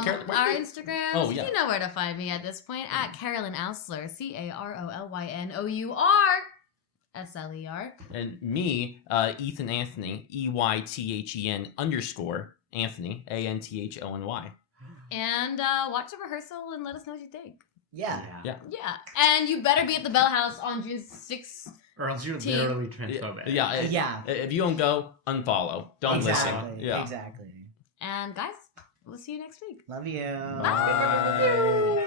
Carolyn, where Our do you- Instagrams, Oh, yeah. you know where to find me at this point, at Carolyn Ausler, CarolynOursler. And me, Eythen Anthony, EYTHEN_ Anthony, ANTHONY. And watch the rehearsal and let us know what you think. Yeah. Yeah. Yeah. And you better be at the Bell House on June 6th. Or else you're Team. literally transphobic. Yeah. Yeah. If you don't go, unfollow. Don't Exactly. listen. Yeah. Exactly. And guys, we'll see you next week. Love you. Bye.